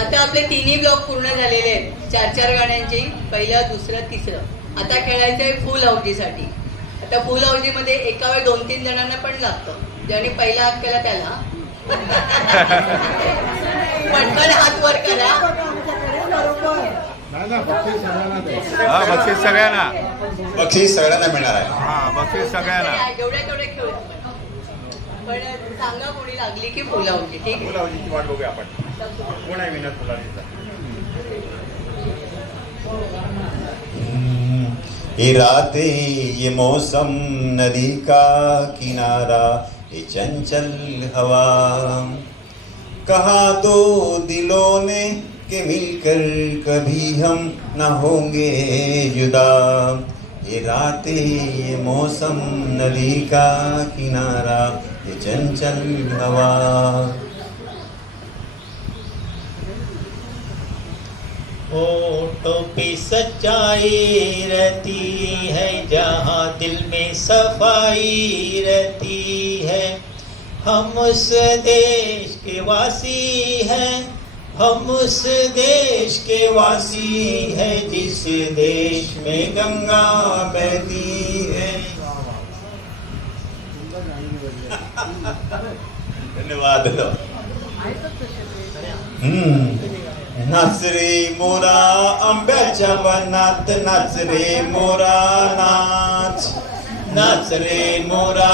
आता आपले तिन्ही ब्लॉक पूर्ण झालेले आहेत. 4-4 गाण्यांची. पहिलं, दुसरं, तिसरं. आता खेळायचं आहे फुल हाऊसीसाठी. आता फुल हाऊसीमध्ये एका वेळ 2-3 जणांना पण लागतं. ज्याने पहिला हात केला त्याला पटकन हात वर करा. बक्षीस सगळ्यांना. बक्षीस सगळ्यांना मिळणार आहे. हा बक्षीस सगळ्यांना. जेवढे तेवढे खेळू पण सांगा कोणी लागली की फुल हाऊसी. ठीक आहे. फुल हाऊसीची वाट बघूया आपण. कोण आहे विनोद फुलांचा? ये रातें ये मौसम नदी का किनारा ये चंचल हवा कहा दो दिलों ने कि मिलकर कभी हम न होंगे जुदा. ये रातें ये मौसम नदी का किनारा ये चंचल हवा. होठों पे सच्चाई रहती है, जहाँ दिल में सफाई रहती है. हम उस देश के वासी हैं, हम उस देश के वासी हैं जिस देश में गंगा बहती है. धन्यवाद. नाच रे मोरा आंब्याच्या वनात, नाच रे मोरा नाच. नाच रे मोरा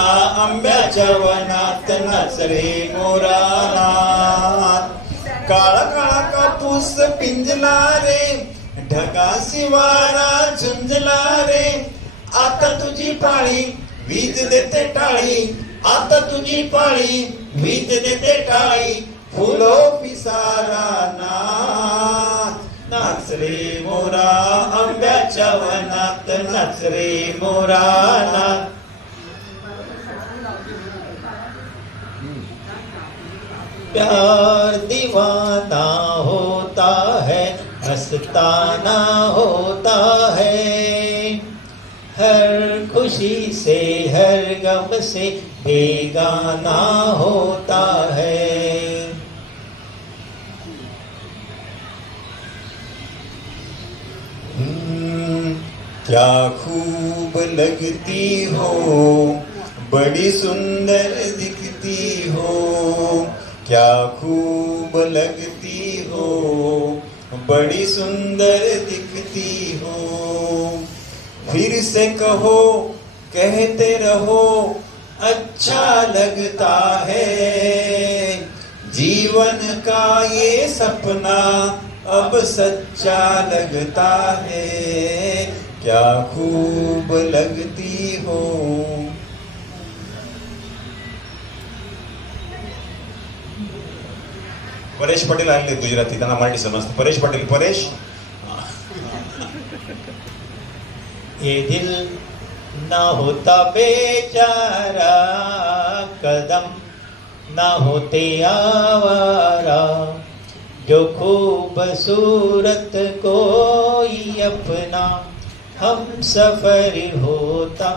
आंब्याच्या वनात, नाच रे मोरा नाच. काळा काळा कापूस पिंजला रे, ढगासी वारा झुंजला रे. आता तुझी पाळी वीज देते टाळी, आता तुझी पाळी वीज देते टाळी. फुलो पिसारा नाच. नाच रे मोरा आंब्याच्या वनात, नाच रे मोरा नाच. प्यार दीवाना होता है, मस्ताना होता है. हर खुशी खुशी से हर गम से बेगाना होता है। क्या खूब लगती हो, बड़ी सुंदर दिखती हो, क्या खूब लगती हो, बड़ी सुंदर दिखती हो। फिर से कहो, कहते रहो, अच्छा लगता है। जीवन का ये सपना अब सच्चा लगता है। क्या खूब लगती हो। परेश पटेल आले गुजराती, त्यांना मराठी समजते. परेश पटेल. परेश, ये दिल ना होता बेचारा, कदम ना होते आवारा, जो खूबसूरत कोई अपना हम सफर होता।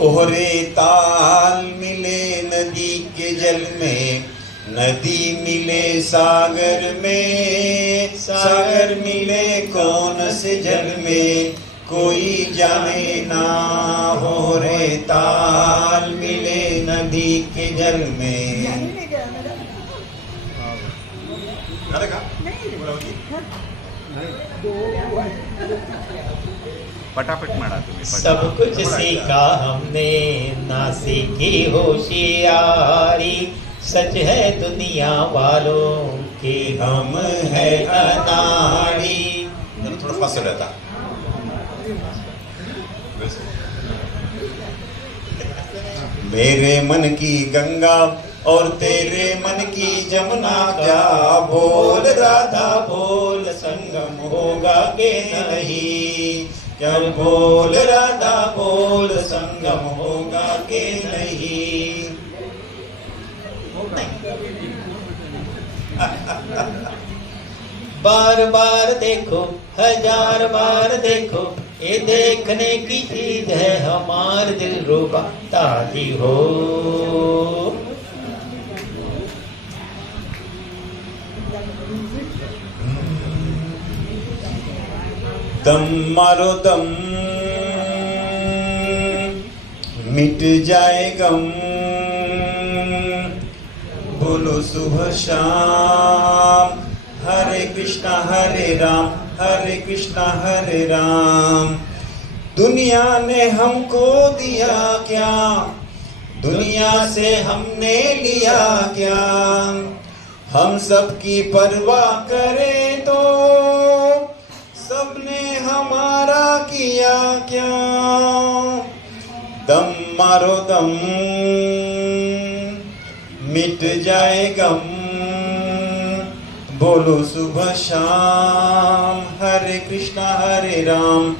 ओहरे ताल मिले नदी के जल में, नदी मिले सागर में, सागर मिले कौन से जल में, कोई जाने ना। ओहरे ताल मिले नदी के जल में। पटापट म्हणा तुम्ही. सब कुछ सीखा हमने, ना सीखी होशियारी, सच है दुनिया वालों की हम है अनाड़ी। थोड़ा फास्ट रहता. मेरे मन की गंगा और तेरे मन की जमुना, क्या बोल राधा बोल, संगम होगा के नहीं। क्या बोल राधा बोल, संगम होगा के नहीं। बार बार देखो, हजार बार देखो, ये देखने की चीज है, हमार दिल रुबा ताजी हो। दम मारो दम, मिट जाए गम, बोलो सुबह शाम, हरे कृष्णा हरे राम, हरे कृष्णा हरे राम। दुनिया ने हमको दिया क्या, दुनिया से हमने लिया क्या, हम सबकी परवाह करें तो सबने हमारा किया क्या। दम मारो दम, मिट जाए गम, बोलो सुबह शाम, हरे कृष्णा हरे राम।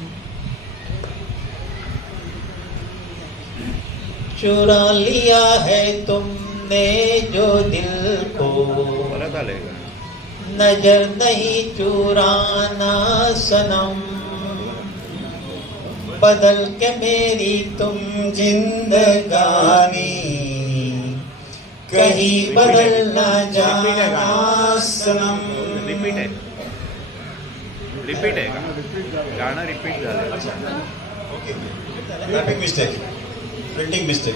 चुरा लिया है तुमने जो दिल को, परत आले का? नजर नहीं चुराना सनम, बदल के मेरी तुम जिंदगानी, कहीं बदल ना जाना सनम। रिपीट आहे, रिपीट आहे का? गाणं रिपीट झालं. Okay, typing mistake, printing mistake.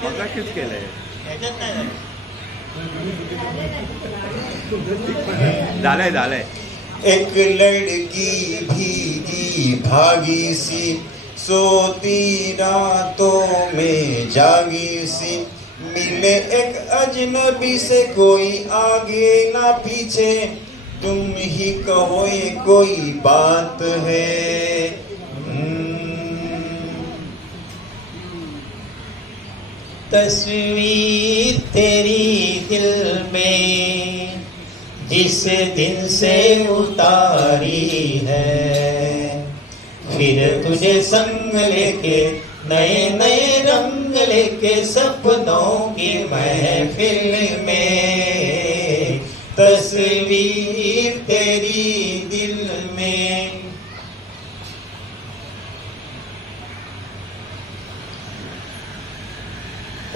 मगाशीच केलंय. झालंय झालंय. एक लड़की भीगी भागी सी, सोती रातों में जागी सी, मिले एक अजनबी से कोई आगे ना पीछे, तुम ही कहो ये कोई बात है। तस्वीर तेरी दिल में जिस दिन से उतारी है, फिर तुझे संग लेके, नए नए रंग लेके सपनों की महफिल में, तस्वीर तेरी दिल में।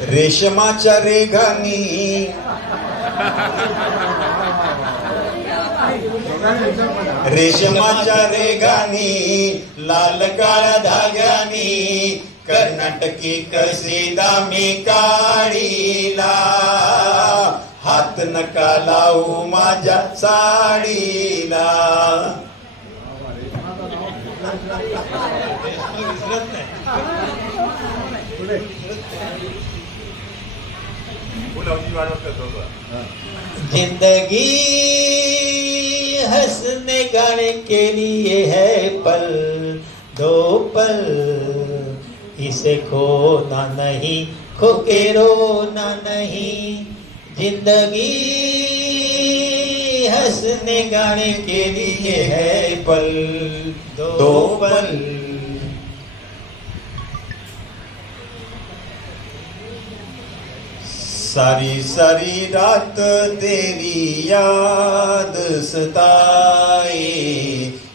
रेशमाच्या रेघानी रेशमाच्या रेघानी लाल काळ्या धाग्यानी कर्नाटकी कसिदा मी काढीला, हात नका लावू माझ्या साडीला. जिंदगी हंसने गाने के लिए है पल दो पल, इसे खोना नहीं खो के रोना नहीं. जिंदगी हंसने गाने के लिए है पल दो पल. सारी सारी रात तेरी याद सताए,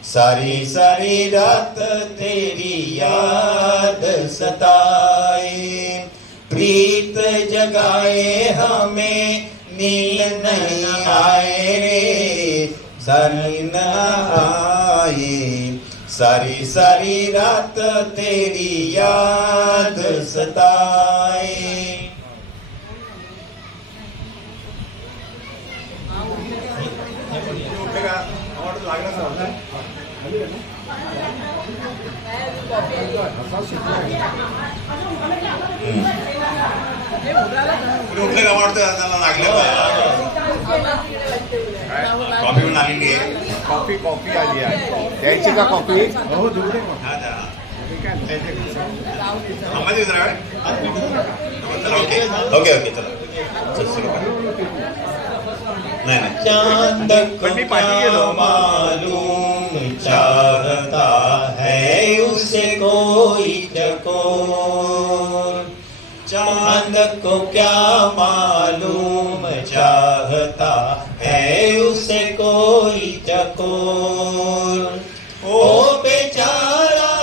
सारी सारी रात तेरी याद सताए. प्रीत जगाए हमें नींद नहीं आए रे, सारी न आए. सारी सारी रात तेरी याद सताए. उठले का वाटतं त्यांना लागलं कॉफी पण आलेली आहे. कॉफी कॉफी आली आहे, द्यायची का कॉफी? हो दुसरे ओके ओके चला सुरू करा. नहीं नहीं. चांद को क्या मालूम चाहता है उसे कोई चकोर, चांद को क्या मालूम चाहता है उसे कोई चकोर. ओ बेचारा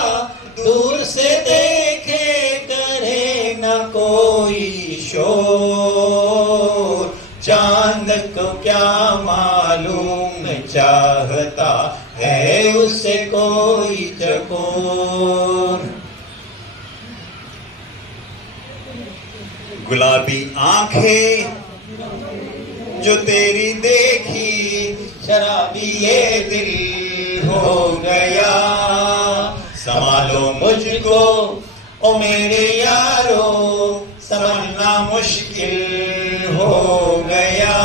दूर से देखे करे न कोई शोर, चांद को क्या मालूम चाहता है उसे कोई चकोर. गुलाबी आंखें जो तेरी देखी, शराबी ये दिल हो गया. संभालो मुझको ओ मेरे यारो, समझना मुश्किल हो गया.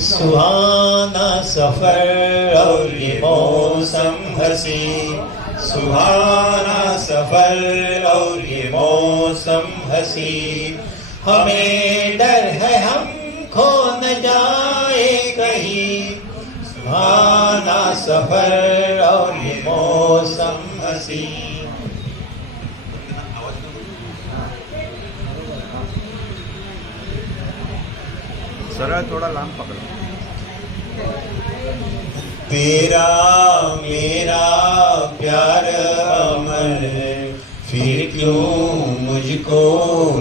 सुहाना सफर और ये मौसम हंसी, सुहाना सफर और ये मौसम हंसी. हमें डर है हम खो न जाए कहीं, सुहाना सफर और ये मौसम हंसी. सरळ थोडा लांब पकडा. तेरा मेरा प्यार अमर, फिर क्यों मुझको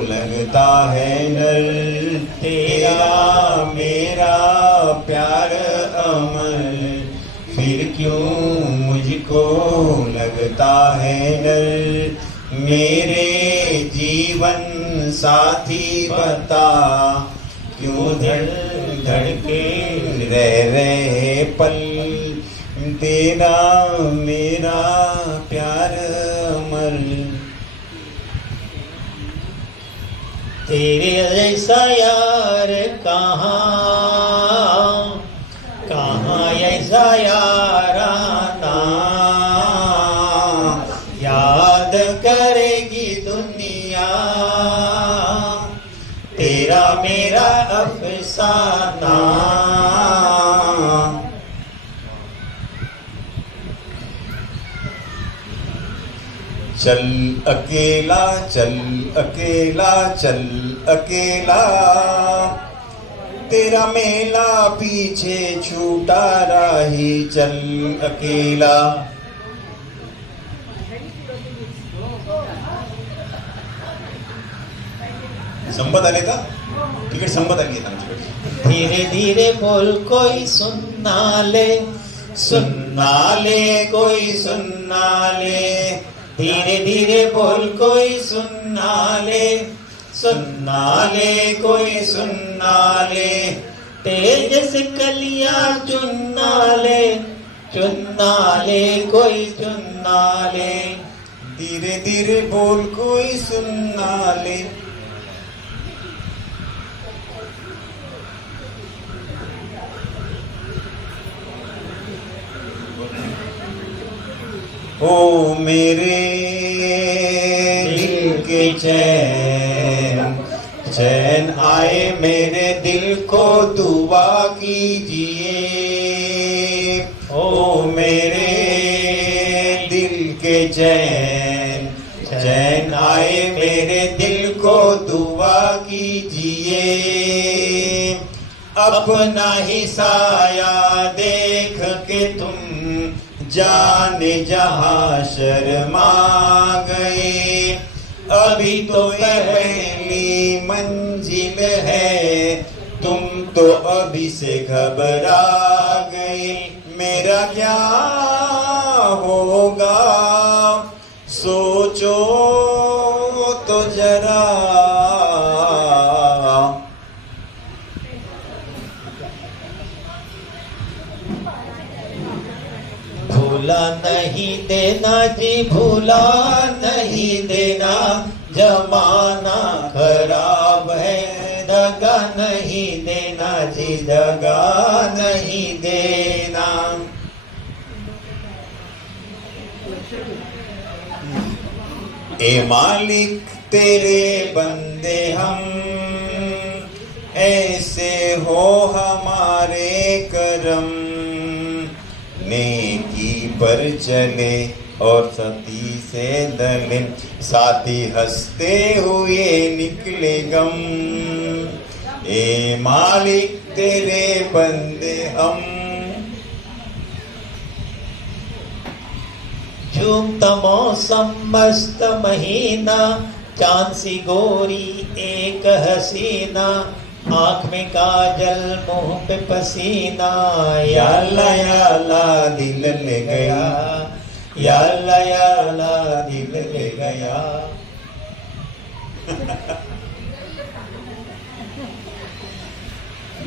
लगता है डर. तेरा मेरा प्यार अमर, फिर क्यों मुझको लगता है डर. मेरे जीवन साथी बता, क्यों धड़के रह रहे पल. तेरा मेरा प्यार अमर. तेरे जैसा यार कहाँ कहाँ ऐसा याराना, याद करेगी दुनिया तेरा मेरा अफसाना. चल अकेला चल अकेला चल अकेला, तेरा मेला पीछे छूटा राही चल अकेला. संपत आले का? तिकीट संपत आली आहेत आमच्याकडे. धीरे धीरे बोल कोई सुनना ले, सुनना ले कोई सुनना ले, धीरे धीरे बोल कोई सुनना ले, सुनना ले कोई सुनना ले, तेज से कलियां चुनना ले, चुनना ले कोई चुनना ले. धीरे धीरे बोल कोई सुनना ले. ओ मेरे दिल के चैन, चैन आए मेरे दिल को दुआ कीजिए. ओ मेरे दिल के चैन, चैन आए मेरे दिल को दुआ कीजिए. अपना ही साया देख के तुम जाने जहां शर्मा गए. अभी तो पहली मंजिल है, तुम तो अभी से घबरा गए. मेरा क्या होगा सोचो तो जरा. भूला नहीं देना जी, भूला नहीं देना, जमाना खराब है. दगा नहीं देना जी, दगा नहीं देना. ए मालिक तेरे बंदे हम, ऐसे हो हमारे करम. नेकी पर चले और सती से दले, साथी हंसते हुए निकले गम. ए मालिक तेरे बंदे हम. झूमता मौसम मस्त महीना, चांद सी गोरी एक हसीना, आँख में काजल मुंह पे पसीना. या अल्लाह दिल ले गया, या अल्लाह दिल ले गया.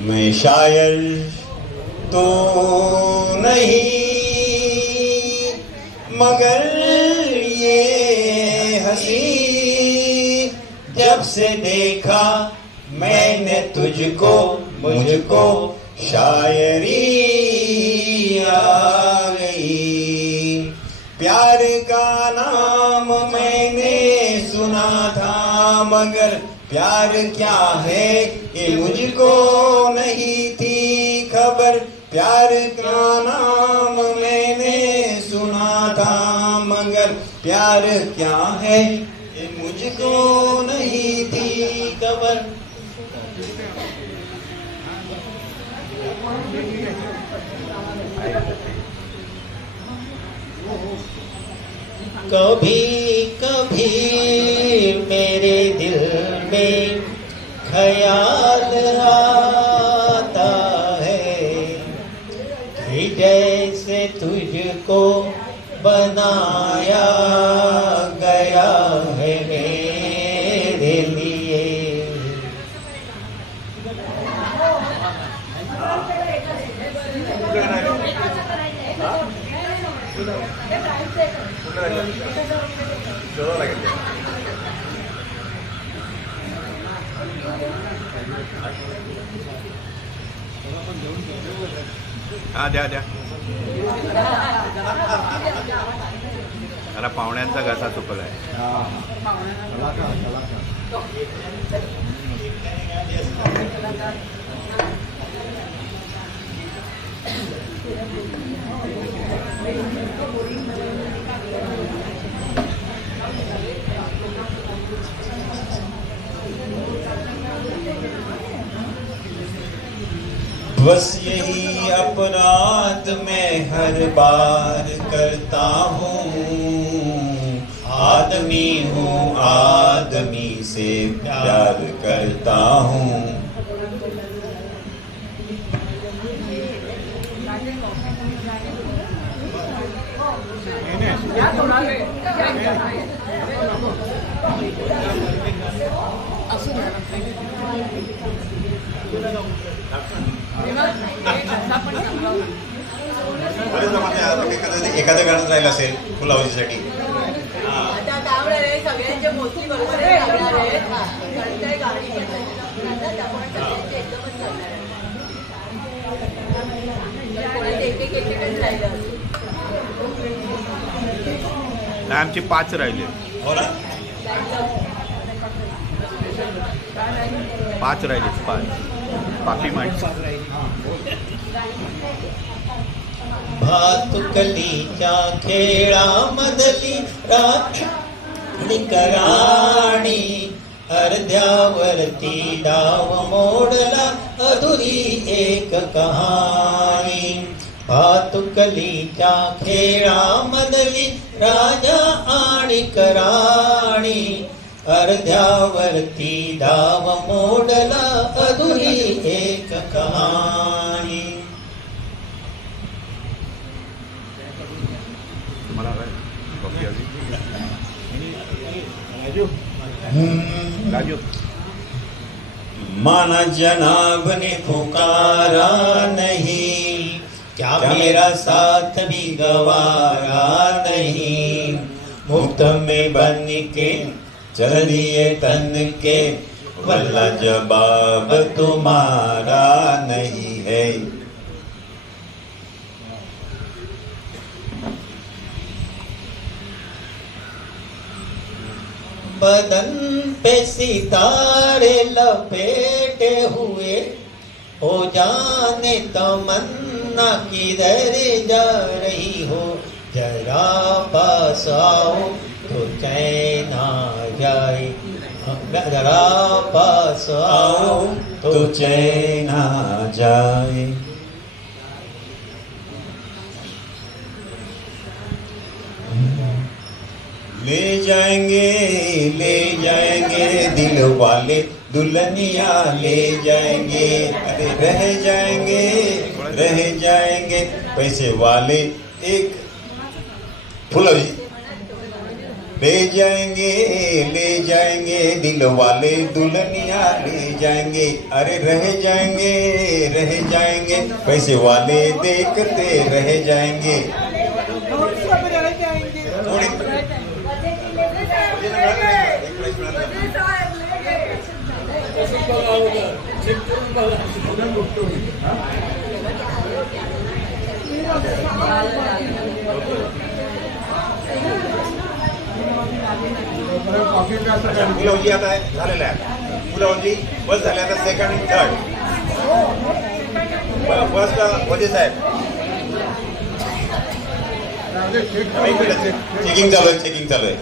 मैं शायर तो नहीं मगर ये हंसी, जब से देखा मैंने तुझको मुझको शायरी आ गई. प्यार का नाम मैंने सुना था मगर प्यार क्या है ये मुझको नहीं थी खबर. प्यार का नाम मैंने सुना था मगर प्यार क्या है ये मुझको नहीं थी खबर. कभी कभी मेरे दिल में ख्याल आता है कि जैसे तुझको बनाया गया है मेरे लिए. हा द्या द्या. जरा पाहुण्यांचा घसा चुकलाय. बस यही अपराध मैं हर बार करता हूँ, आदमी हूँ आदमी से प्यार करता हूँ। एखादं गाणं राहिलं असेल फुलावजीसाठी. आता काय होणार आहे, सगळ्यांचे मोस्टली बरोबर लागणार आहेत, कारण काही गाणी पण त्यामुळे सगळ्यांचे एकदमच लागणार आहे. कोणाचे एक एकच राहिलं असेल. आमचे 5 राहिले. हो ना, 5 राहिले. 5 पापी माणसं. भातुकलीच्या खेळामधली राणी कराणी, अर्ध्यावरती डाव मोडला अधुरी एक कहाणी. भातुकलीच्या खेळामधली राजा आणि कराणी, अर्ध्यावरती डाव मोडला अधुरी एक कहाणी. राजू माना जनाब ने पुकारा नहीं, क्या मेरा साथ भी गवारा नहीं. मुफ्त में बन के चल दिए तन के, वल्ला जवाब तुम्हारा नहीं है. बदन पे सितारे लपेटे हुए, हो जाने तमन्ना किधर जा रही हो. जरा पास आओ तो चैन आ जाए, जरा पास आओ तो चैन आ जाए. ले जाएंगे दिल वाले दुल्हनिया ले जाएंगे, अरे रह जाएंगे पैसे वाले एक फुलौजी. ले जाएंगे दिल वाले दुल्हनिया ले जाएंगे, अरे रह जाएंगे पैसे वाले देखते रह जाएंगे. फुलौजी आता झालेला आहे. फुलौजी बस झाले, आता सेकंड आणि थर्ड. फर्स्ट वजे साहेब चेकिंग चालू आहे.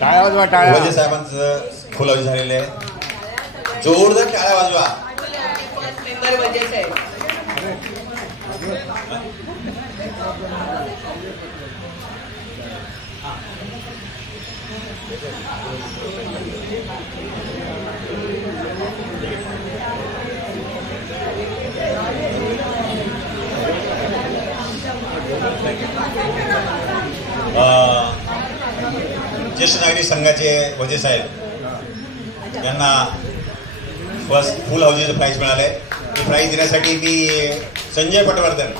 टाळ्या वाजवा, टाळ्या. वजे साहेबांचं फुलौजी झालेलं आहे. जोरदार टाळ्या वाजवा. फर्स्ट मेंबर वजे साहेब. ज्येष्ठ नागरिक संघाचे वजे साहेब यांना फर्स्ट फुल हाऊजीचं प्राईज मिळालंय. ते प्राईज देण्यासाठी मी संजय पटवर्धन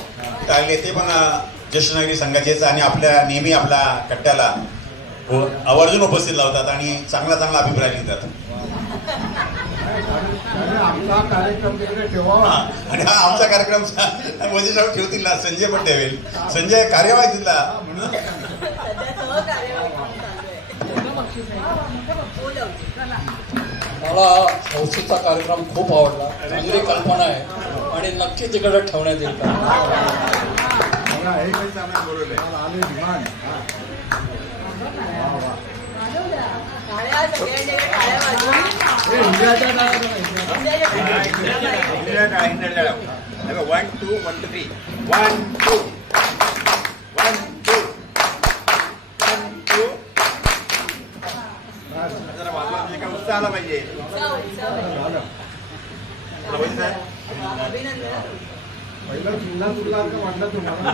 आले, ते पण ज्येष्ठ नागरिक संघाचेच आणि आपल्या नेहमी आपल्या कट्ट्याला आवर्जून उपस्थित लावतात आणि चांगला अभिप्राय लिहितात. आमचा कार्यक्रम तिकडे ठेवावा आणि हा आमचा कार्यक्रम वजे साहेब ठेवतील ना, संजय पण ठेवेल. संजय कार्यवाही दिला म्हणून मला हौशीचा कार्यक्रम खूप आवडला. चांगली कल्पना आहे आणि नक्की तिकडे ठेवण्यात येईल. एकच आले डिमांड. सगळ्यांनी टाळ्या वाजवा. One two 1 2 3 1 2 1 2 1 2. जरा वाजवा म्हणजे काय उत्साह आला पाहिजे. अभिनंदन. पहिला जिल्हा तुला वाटला तुम्हाला.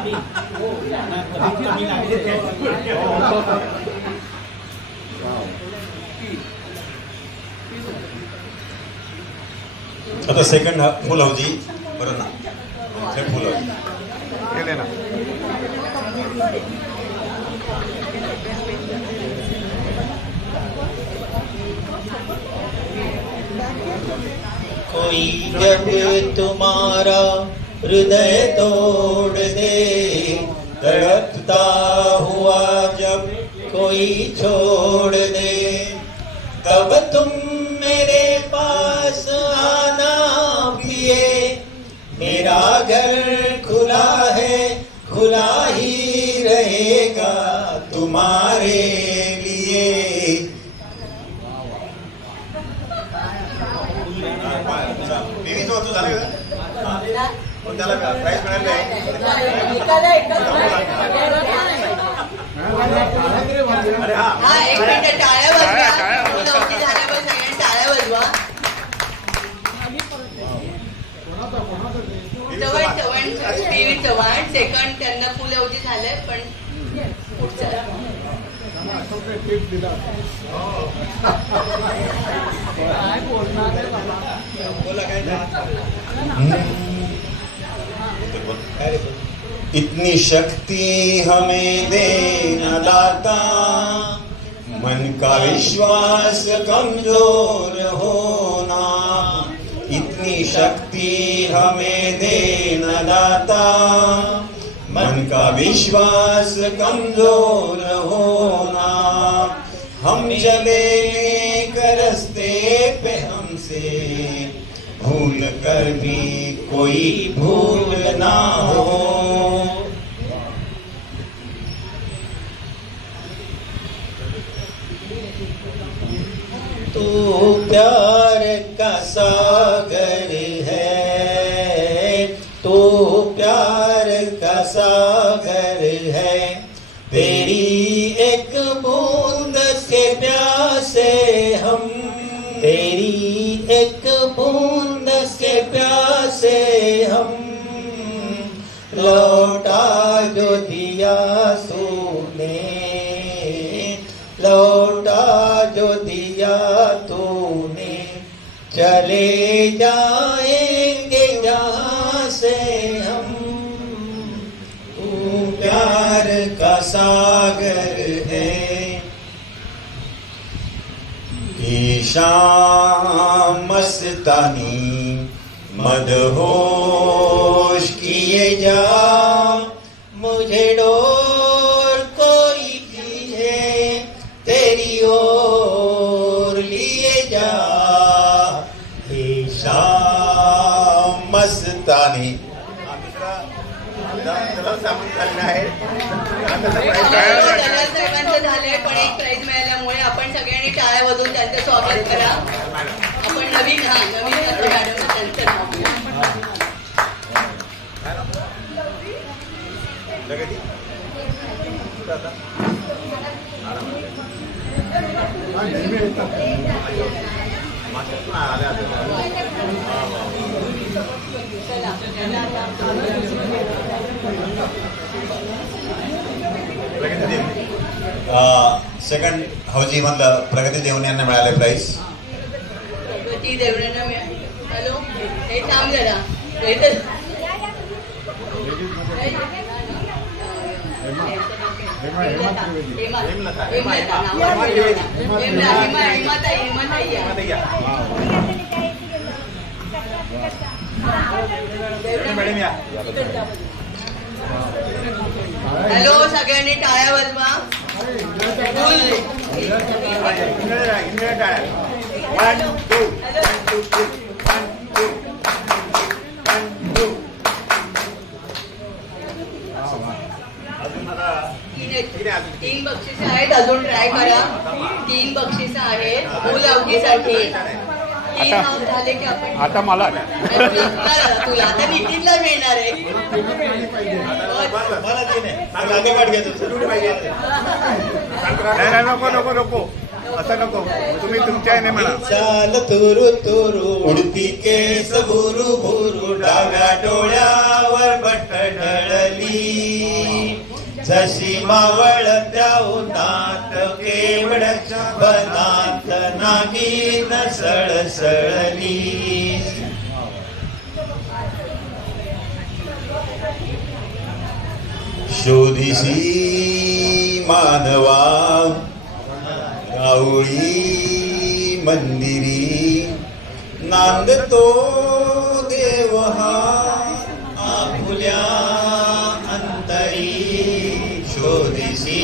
आता सेकंड फुल हौजी बरं ना. फुल हौजी केले ना. कोई जब तुम्हारा हृदय तोड़ दे, तड़पता हुआ जब कोई छोड़ दे, तब तुम मेरे पास आना पिए. मेरा घर खुला है, खुला ही रहेगा तुम्हारे लिए. त्याला प्राईज मिळाले. हा एक मिनिट टाळ्या वाजवा. फुल हौजी झाल्यावर सगळ्यांनी टाळ्या वाजवा. चव्हाण चव्हाण सेकंड त्यांना फुल हौजी झालंय पण पुढचं इतनी शक्ति हमें देना दाता, मन का विश्वास कमजोर होना. इतनी शक्ति हमें देना दाता, मन का विश्वास कमजोर होना. हम चले कर रास्ते पे हमसे भूल कर भी कोई भूल ना हो. तू प्यार का सागर है, तू प्यार का सागर है. तेरी एक बूंद के प्यासे हम, तेरी एक बूंद के प्यासे हम. लौटा जो दिया तूने, लौटा जो दिया तूने, चले जाएंगे जहाँ से हम. तू प्यार का सागर है. शाम मस्तानी मदहोश किए जा, मुझे डोर कोई खींचे तेरी ओर लिए जा. शाम मस्तानी साहेबांचं झालंय पण एक प्राईज मिळाल्यामुळे आपण सगळ्यांनी टाळ्या वाजवून त्यांचं स्वागत करा. आपण नवीन मॅडम त्यांचं नाव सेकंड हौजी मधलं प्रगती देवणे यांना मिळाले प्राईज. प्रगती देवण्यांना मिळाले. हॅलो हे थांब जरा. हॅलो सगळ्यांनी टाळ्या वाजवा. तीन बक्षिसं आहेत. अजून ट्राय करा. 3 बक्षिसं आहेत भूलावणीसाठी. हे आता- नाव झाले की आपण आता मला तुला आता नितीनला मिळणार आहे. नाही नको नको नको असं नको, तुम्ही तुमच्या याने म्हणा. चाल तुरु तुरु उडती केस भुरु भुरु डाव्या डोळ्यावर बट ढळली जशी मावळत्या उन्हात केवड्याच्या बनात नागिन सळसळली. शोधिसी मानवा राऊळी मंदिरी नांदतो देव हा आपुल्या अंतरी. शोधिसी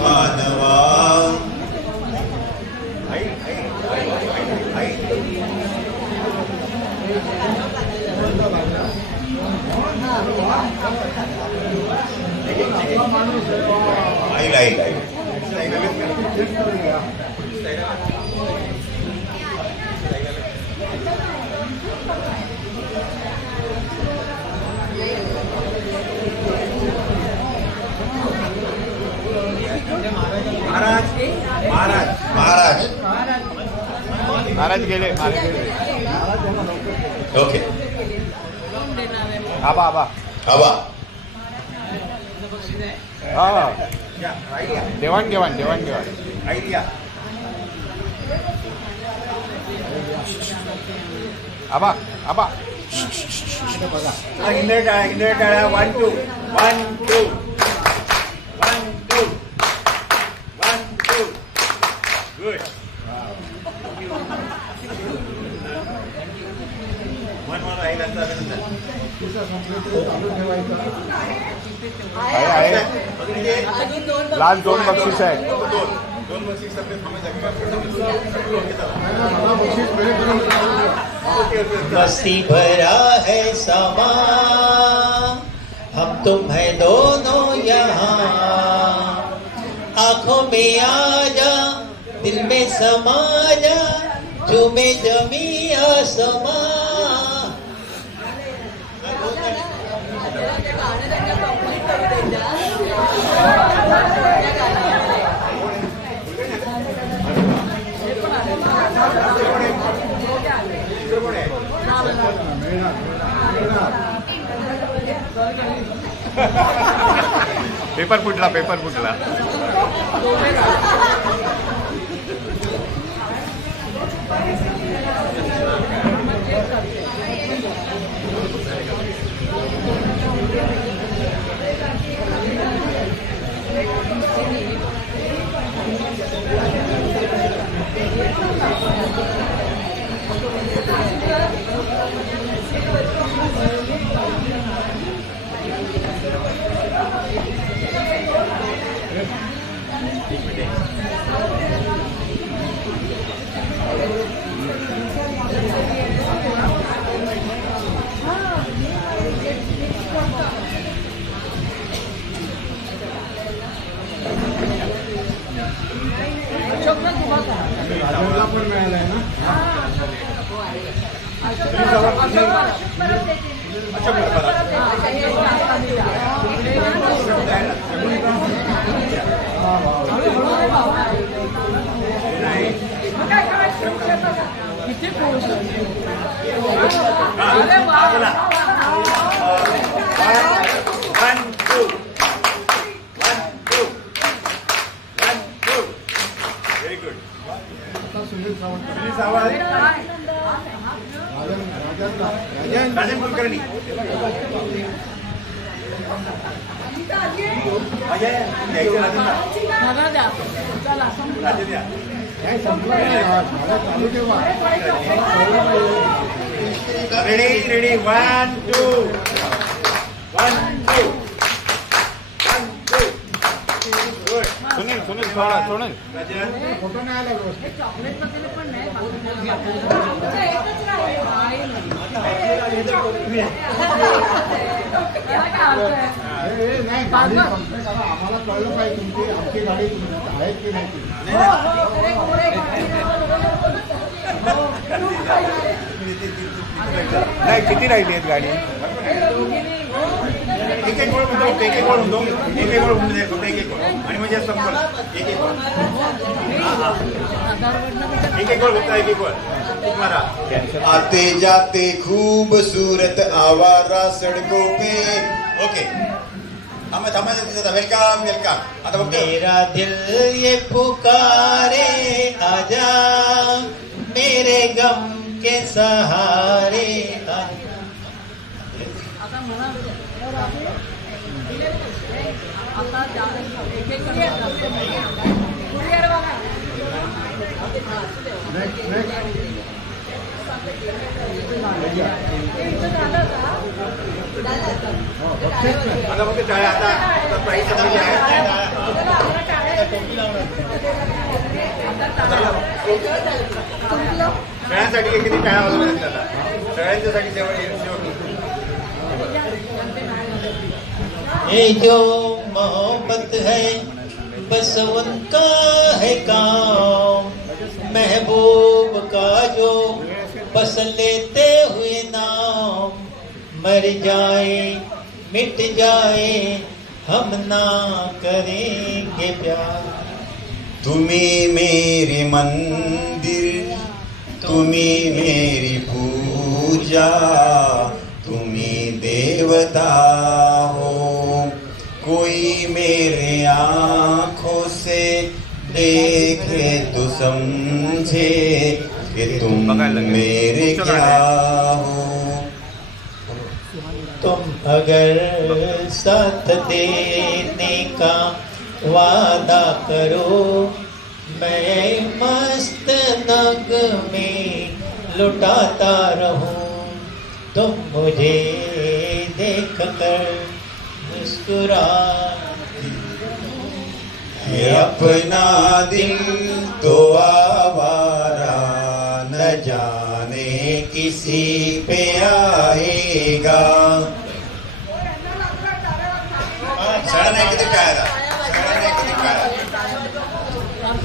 मानवा आई महाराज महाराज गेले. ओके आबा आबा आबा हा देवाण घेवाण देवाण घेवाण. आबा आबा इंद्र टाळा 1 2 1 2 1 2 1 2 गुड. मन मन राहिला आहे लास्ट 2 बक्षीस आहे. मस्ती भरा है समा हम तुम है दोनों यहाँ. आंखों में आ जा दिल में समा जा झूमे जमी आसमां. पेपर फुटला पेपर फुटला. राजाला पण मिळालाय ना. Very good. Sunil Sawant Rajan Kulkarni ready ready 1 2 1 2 1 2 good. Sunil Sunil सोडा सोडून फोटो नाही आला व्यवस्थित. नाही आम्हाला कळलं पाहिजे तुमची आमची गाडी तुमची आहे की नाही ती. नाही किती राहिली आहेत गाडी एक एक गोळ म्हणतो एक एक गोळ म्हणतो एक एक गोळ म्हणून दे फक्त एक एक गोळ आणि म्हणजे संपल एक एक गोळ एक एक गोळ फक्त एक एक गोळ तुम्हारा आते जाते खूबसूरत आवारा सड़कों पे ओके हमें थांबायचं वेलकम वेलकम आता बघतो मेरा दिल ये पुकारे आजा मेरे गम के सहारे आता फक्त टाळ्या आता प्राईस समजली आहे सगळ्यांसाठी किती टाळ्या वाजवल्या आता सगळ्यांच्यासाठी शेवटी ये जो मोहब्बत है बस उनका है काम महबूब का जो बस लेते हुए नाम मर जाए मिट जाए हम ना करेंगे प्यार तुम्ही मेरी मंदिर तुम्ही मेरी पूजा तुम्ही देवता हो कोई मेरे आँखों से देखे तो समझे कि तुम मेरे क्या हो तुम अगर साथ देने का वादा करो मैं मस्त नग में लुटाता रहूं तुम मुझे देख कर मुस्कुरा ये अपना दिल तो आवारा न जाने किसी पे आएगा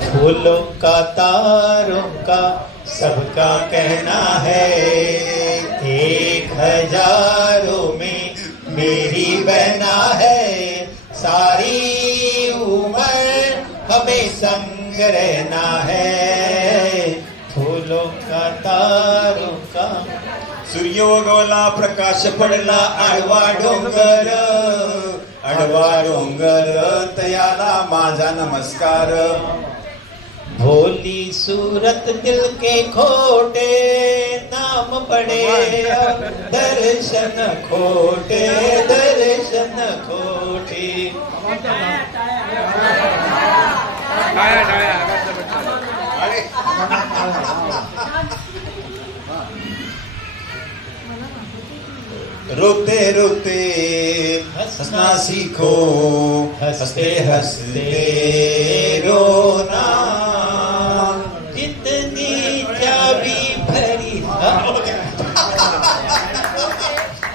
फूलों का तारों का सबका कहना है 1000 में मेरी बहना है सारी उम्र हमें संग रहना है फूलों का तारों का सूर्योगवला प्रकाश पडला आडवा डोंगर तयाला माझा नमस्कार भोली सूरत दिल के खोटे नाम पड़े दर्शन खोटे रोते रोते हंसना सीखो हंसते हंसते रोना जितनी चाबी भरी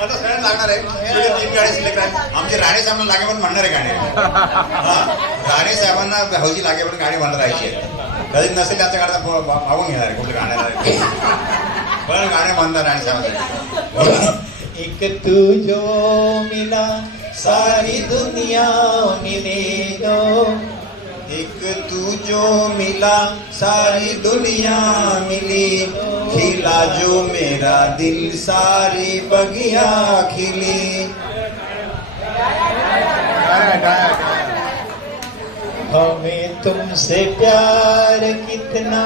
आता सगळ्यांना लागणार आहे 3 गाडी सिलेक्ट आहे आमचे राणे साहेबांना लागे पण म्हणणारे गाणे राणे साहेबांना भाऊजी लागे पण गाणी म्हणणार आहे कधी नसेल त्याच्या गाण्याचा मागून घेणार आहे कुठल्या गाण्याला पण गाणे म्हणणार राणे साहेबांसाठी एक तू जो मिला सारी दुनिया मिले दो एक तू जो मिला सारी दुनिया मिली खिला जो मेरा दिल सारी बगिया खिली हमें तुमसे प्यार कितना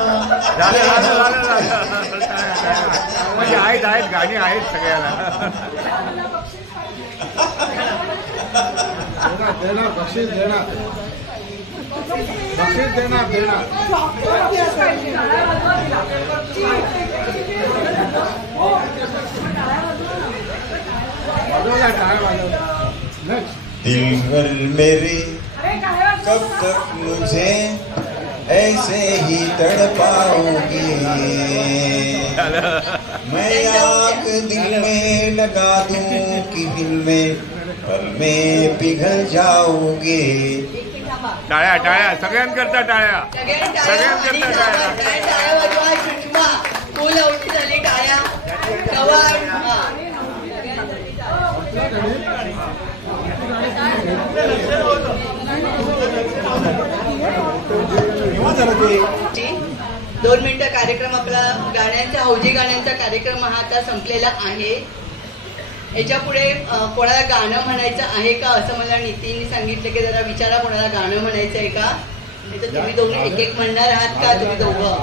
म्हणजे आहेत गाणी आहेत सगळ्याला देणार बक्षीस देणार दिल भर मेरे कब तक मुझे ऐसे ही तड़पाओगी मैं आग दिल में लगा दूं कि दिल में पल में पिघल जाओगे. टाळ्या टाळ्या सगळ्यांकरता टाळ्या. सगळ्यांकरता टाळ्या वाजवा. सुषमा फुल आवडी झाली टाळ्या. चव्हाण दोन मिनिटं कार्यक्रम आपला गाण्यांचा हौजी गाण्यांचा कार्यक्रम हा आता संपलेला आहे. याच्या पुढे कोणाला गाणं म्हणायचं आहे का असं मला नितीनने सांगितलं की जरा विचारा कोणाला गाणं म्हणायचं आहे का. नाही तर तुम्ही दोघे एक एक म्हणणार आहात का. तुम्ही दोघं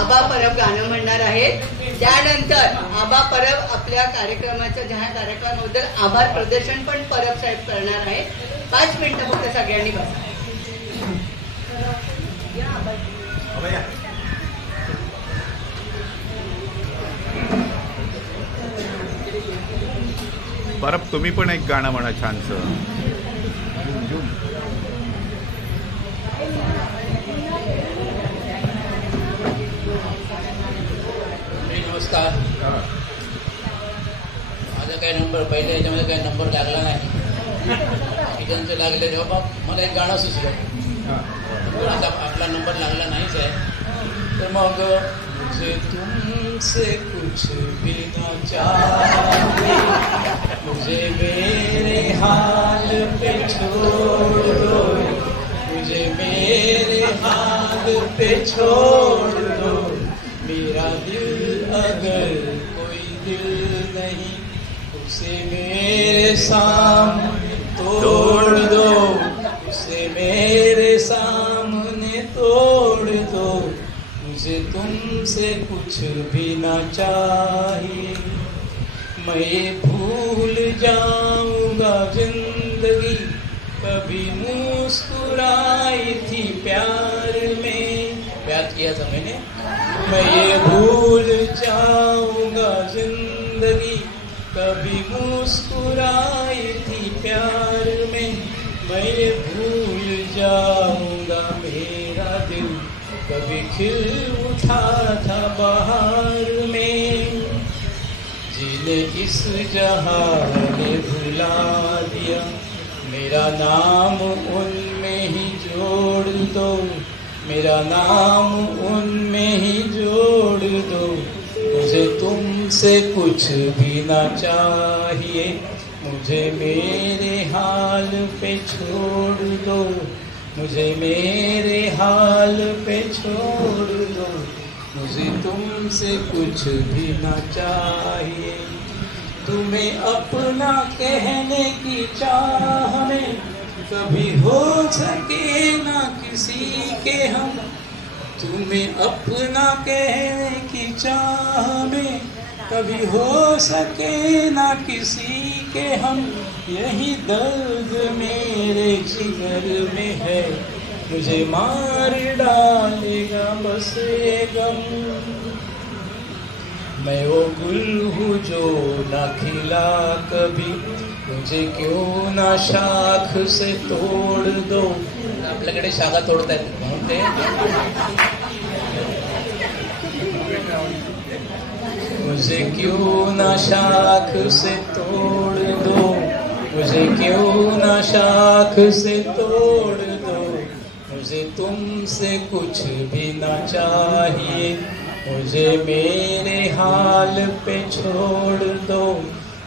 आबा परब गाणं म्हणणार आहेत. त्यानंतर आबा परब आपल्या कार्यक्रमाच्या ज्या कार्यक्रमाबद्दल आभार प्रदर्शन पण परब साहेब करणार आहे. 5 मिनिटं फक्त सगळ्यांनी बसा. परब तुम्ही पण एक गाणं म्हणा छानसं. नमस्कार. माझा काही नंबर पहिले याच्यामध्ये काही नंबर लागला नाही. किचनचे लागले तेव्हा मला एक गाणं सुचलं. आता आपला नंबर लागला नाहीच आहे. तर मग मुझे तुमसे कुछ भी न चाहिए, मुझे मेरे हाल पे छोड़ दो, मुझे मेरे हाल पे छोड़ दो. मेरा दिल अगर कोई दिल नहीं, उसे मेरे सामने तोड़ दो, उसे मेरे सामने तोड़ दो. मुझे तुमसे कुछ भी ना चाहिए, मैं भूल जाऊंगा जिंदगी कभी मुस्कुराई थी प्यार में. प्यार किया था मैंने. मैं ये भूल जाऊंगा जिंदगी कभी मुस्कुराई थी प्यार में. मैं ये भूल जाऊंगा मेरा दिल कभी खिल उठा था बहार में. जिन्हें इस जहां ने भुला दिया, मेरा नाम उनमें ही जोड़ दो, मेरा नाम उनमें ही जोड़ दो. मुझे तुमसे कुछ भी ना चाहिए, मुझे मेरे हाल पे छोड़ दो, मुझे मेरे हाल पे छोड़ दो. मुझे तुमसे कुछ भी ना चाहिए. तुम्हें अपना कहने की चाह में कभी हो सके ना किसी के हम. तुम्हें अपना कहने की चाह में कभी हो सके ना किसी के हम. यही दर्द मेरे जिगर में है, मुझे मार डालेगा बस ये गम. मैं वो गुल हूँ जो न खिला कभी, मुझे क्यों ना शाख से तोड़ दो. आपल्याकडे शाखा तोडतायत म्हणून ते. मुझे क्यों ना शाख से तोड़ दो, मुझे क्यों ना शाख से तोड़ दो. मुझे तुमसे कुछ भी ना चाहिए, मुझे मेरे हाल पे छोड़ दो,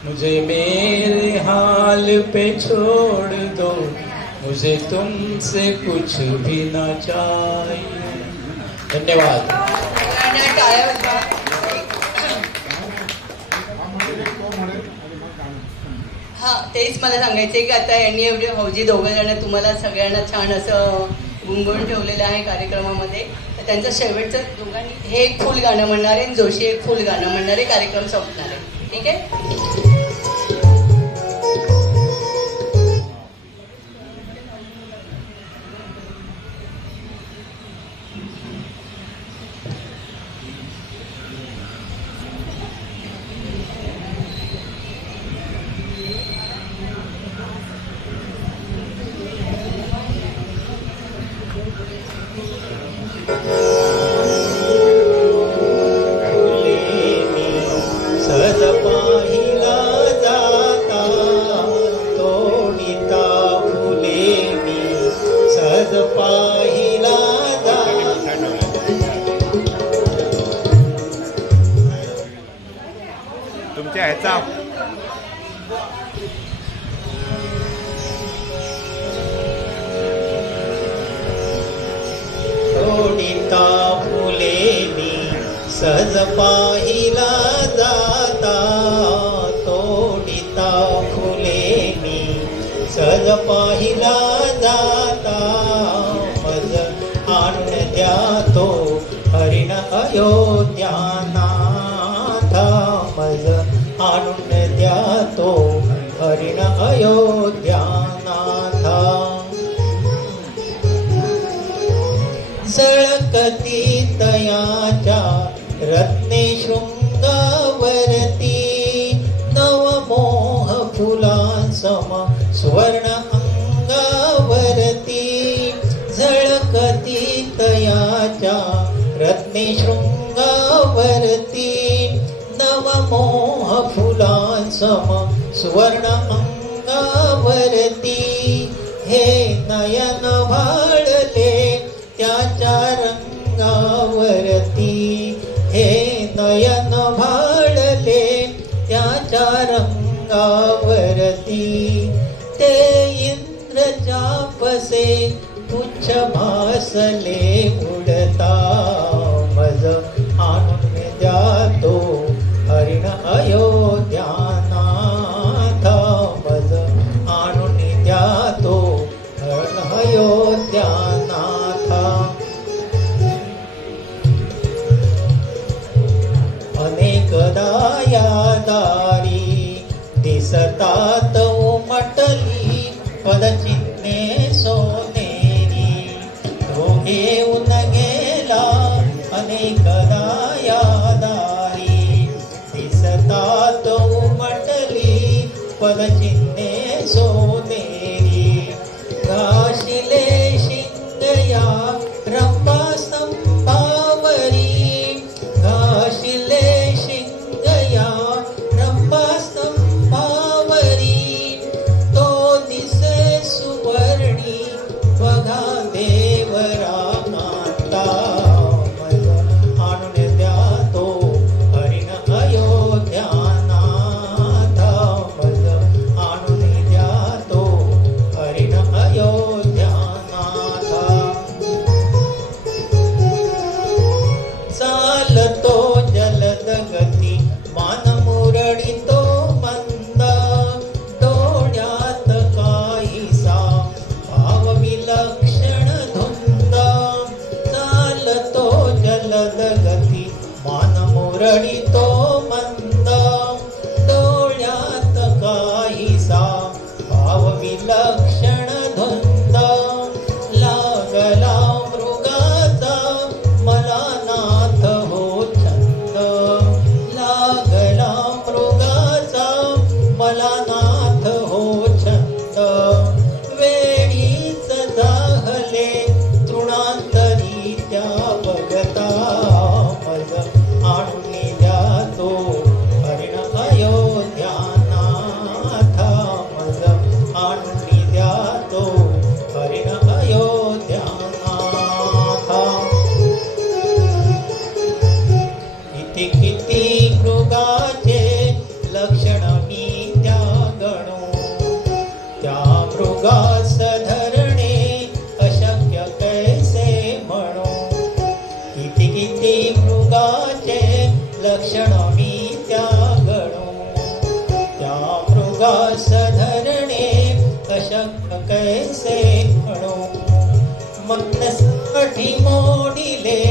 मुझे मेरे हाल पे छोड़ दो. मुझे तुमसे कुछ भी ना चाहिए. धन्यवाद. हा तेच मला सांगायचंय की आता यांनी एवढे हौजी दोघं जण तुम्हाला सगळ्यांना छान असं गुंगून ठेवलेलं आहे कार्यक्रमामध्ये. तर त्यांचं शेवटचं दोघांनी हे एक फुल गाणं म्हणणार आहे, जोशी एक फुल गाणं म्हणणार आहे. कार्यक्रम संपणार आहे. ठीक आहे. सद पाहिला जाता तो तुमच्या ह्याचा तोडिता फुलेनी सहज पाहिला जाता, तोडिता फुलेनी सहज पाहिला जाता, मज आणून द्या तो हरिण अयोध्यानाथ, मज आणून द्या तो हरिण अयोध्यानाथ. झळकती तयाच्या रत्ने शृंगावरती, नवमोह फुलांसम सुवर्ण अंगावरती, झळकती तयाच्या रत्ने शृंगावरती, नवमोह फुलांसम सुवर्ण अंगावरती, हे नयन भाळले त्याच्या रंगावरती, हे नयन भाळले त्याच्या रंगावरती, ते इंद्रचापसे पुच्छ भासले उडता, मज आणून द्या तो हरिण अयोध्यानाथ, मज आणून द्या तो हरिण अयोध्यानाथ. अनेकदा या दारी दिसतात उमटली पदचिन्हे सोनेरी, तो घेऊन गेला अनेकदा या दारी दिसतात उमटली पदचिन्हे सोनेरी, घाशिले शिंगया रंभास्तंभावरी, घाशिले शिंगया रंभास्तंभावरी, तो दिसे सुवर्णी बघा देवरा माता, मज आणून द्या तो हरिण अयोध्यानाथ, मज आणून द्या तो हरिण अयोध्यानाथ. चालतो जलद गती मान मुरडितो मंद, डोळ्यात काहीसा भाव विलक्षण धुंद, चालतो जलद गती मान मुरडितो मंद, डोळ्यात काहीसा भाव विलक्षण धुंद, लागला मृगाचा मला नाथ हो छंद, लागला मृगाचा मला नाथ हो छंद, वेळीच जाहले तृणांतरी त्या बघता, मज आणून द्या तो हरिण अयोध्यानाथ, मज आणून द्या तो हरिण अयोध्यानाथ. किती किती मृगाचे लक्षण मी त्या गणू, त्या मृगास धरणे अशक्य कैसे म्हणू, किती किती मृगाचे लक्षण मी त्या गणू, त्या मृगास धरणे अशक्य कैसे म्हणू, मनसाठी मोडिले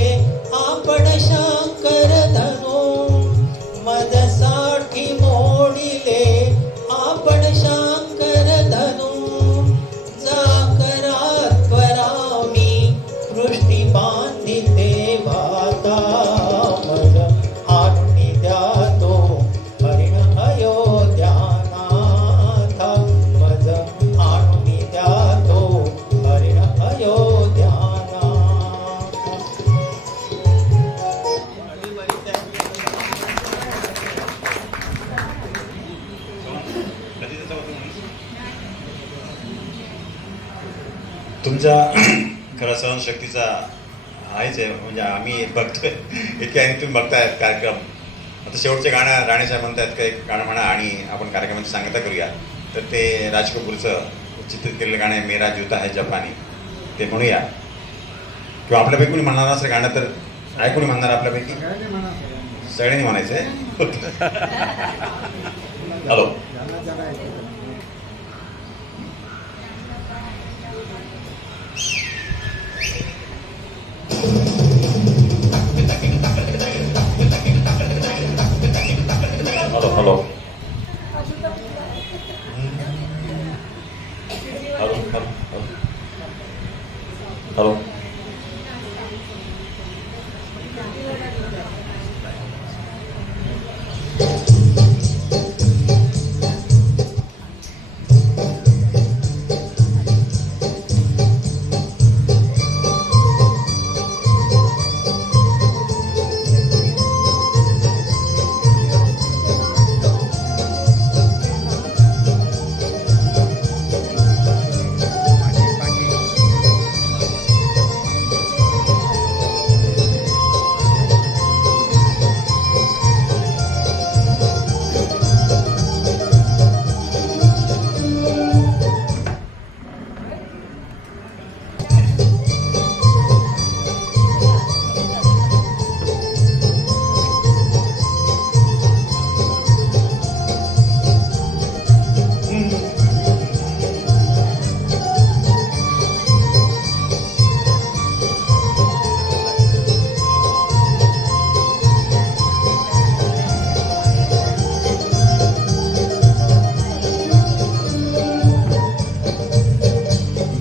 आपण शंकर धनु, मदसाठी मोडिले आपण शंकर धनु, जाकरात परामी पृष्ठी बांधिते भाता, मज आणून द्या तो हरिण अयोध्यानाथ, मज आणून द्या तो हरिण अयोध्यानाथ. तुमचा खरं सहनशक्तीचा आहेच आहे, म्हणजे आम्ही बघतोय इतक्या आणि तुम्ही बघतायत कार्यक्रम. शेवटचे गाणं राणे साहेब म्हणतात का एक गाणं म्हणा आणि आपण कार्यक्रमाची सांगता करूया. तर ते राज कपूरचं चित्रित केलेलं गाणं आहे मेरा जूता है जपानी, ते म्हणूया. किंवा आपल्यापैकी कोणी म्हणणार असं गाणं तर आहे, कोणी म्हणणार आपल्यापैकी? सगळ्यांनी म्हणायचंय. Hello. Hello hello hello hello.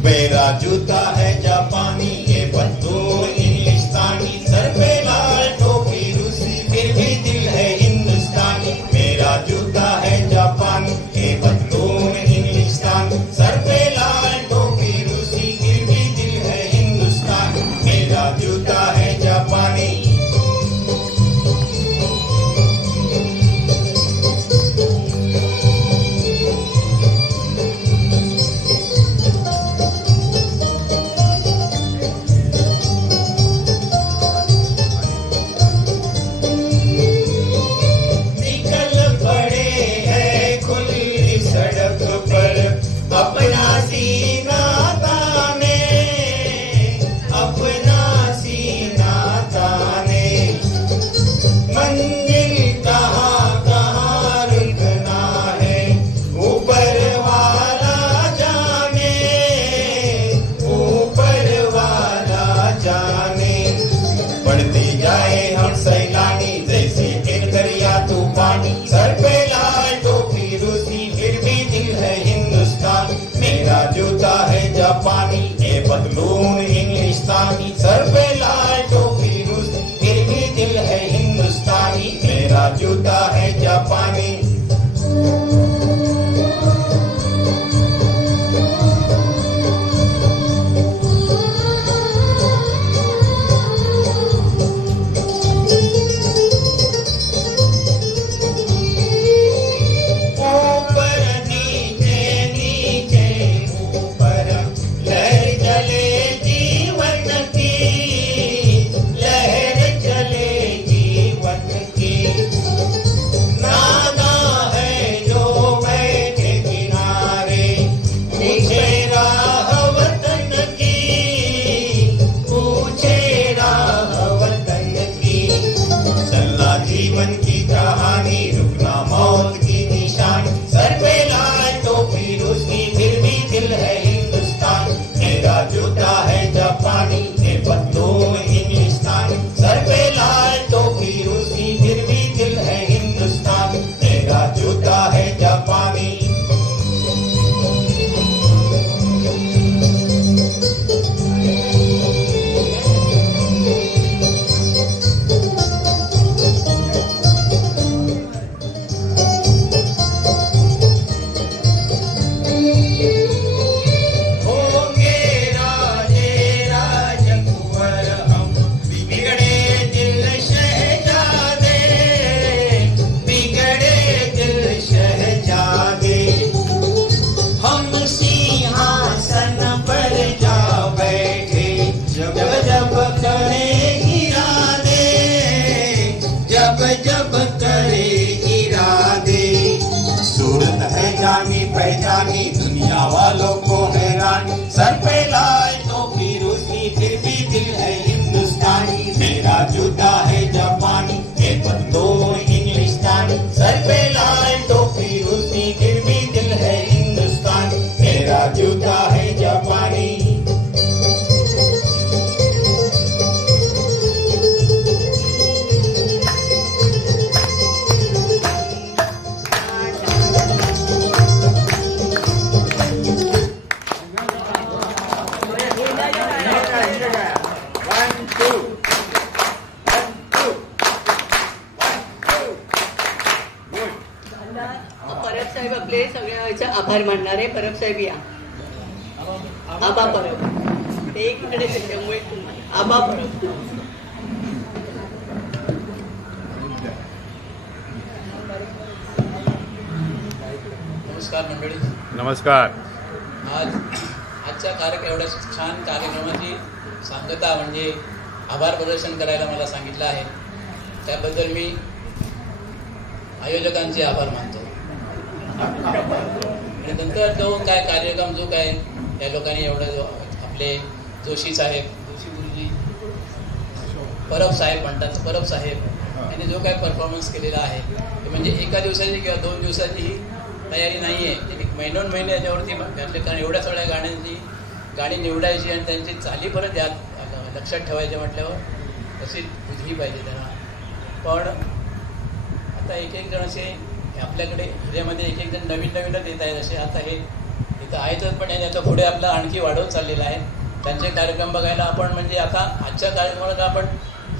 मेरा जूता है जापानी, ये बंदूक इंग्लिस्तानी, सर पे लाल टोपी रूसी, फिर भी दिल है हिंदुस्तानी. मेरा जूता है जापानी, ये बंदूक इंग्लिस्तानी, सर पे लाल टोपी रूसी, फिर भी दिल है हिंदुस्तानी. मेरा जूता है जापानी. जापानी, ये बदलून इंग्लिस्तानी, सर पे लाल टोपी रूसी, फिर भी दिल है हिंदुस्तानी. मेरा जूता है जापानी. सर पे लाल टोपी उसकी फिर भी दिल है हिंदुस्तान, मेरा जूता है जापानी। परब साहेब आपले सगळ्याचे आभार मानणारे परब साहेब या. आबा परब ते इकडे त्याच्यामुळे तुम्हाला आबा परब. नमस्कार मंडळी. नमस्कार. आजच्या एवढ्या छान कार्यक्रमाची सांगता म्हणजे आभार प्रदर्शन करायला मला सांगितलं आहे, त्याबद्दल मी आयोजकांचे आभार मानतो. आणि नंतर जो काय कार्यक्रम जो काय त्या लोकांनी एवढं आपले जोशी साहेब, जोशी गुरुजी, परब साहेब म्हणतात, परब साहेब यांनी जो काय परफॉर्मन्स केलेला आहे ते म्हणजे एका दिवसाची किंवा 2 दिवसाची ही तयारी नाही आहे, ते महिने याच्यावरती घातले. कारण एवढ्या सगळ्या गाण्यांची गाणी निवडायची आणि त्यांची चाली परत यात लक्षात ठेवायचे म्हटल्यावर तशी बुद्धी पाहिजे त्यांना. पण आता एक जण असे आपल्याकडे हृदयामध्ये एक जण नवीनच येत आहेत. असे आता हे इथं आहेतच, पण याच्या पुढे आपला आणखी वाढवत चाललेला आहे. त्यांचे कार्यक्रम बघायला आपण म्हणजे आता आजच्या कार्यक्रमाला आपण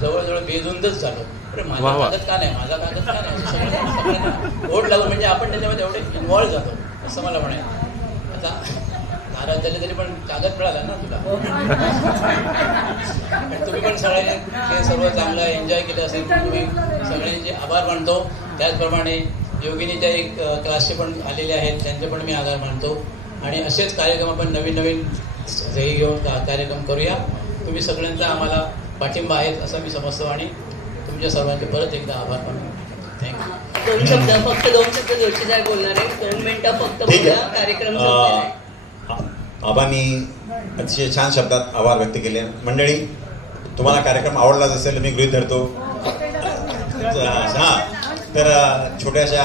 जवळजवळ बेधुंदच झालो. अरे माझा कागद का नाही, माझा कागद का नाही, सगळ्यांना ओढ लागलो. म्हणजे आपण त्याच्यामध्ये एवढे इन्व्हॉल्व झालो असं मला म्हणायचं. आता नाराज झाले तरी पण कागद मिळाला ना तुला. तुम्ही पण सगळे हे सर्व चांगलं एन्जॉय केलं असेल, तुम्ही सगळ्यांचे आभार मानतो. त्याचप्रमाणे योगिनीच्या एक क्लासचे पण आलेले आहेत, त्यांचे पण मी आभार मानतो. आणि असेच कार्यक्रम आपण नवीन हे घेऊन कार्यक्रम करूया. तुम्ही सगळ्यांचा आम्हाला पाठिंबा आहेत असं मी समजतो आणि तुमच्या सर्वांचे परत एकदा आभार मानतो. थँक्यू. 2 शब्द फक्त 2 शब्द जोशी साहेब बोलणार आहे. 2 मिनिटं फक्त बोला. कार्यक्रम संपलेला आहे. आबांनी अतिशय छान शब्दात आभार व्यक्त केले. मंडळी, तुम्हाला कार्यक्रम आवडलाच असेल मी गृहीत धरतो. हां, तर छोट्याशा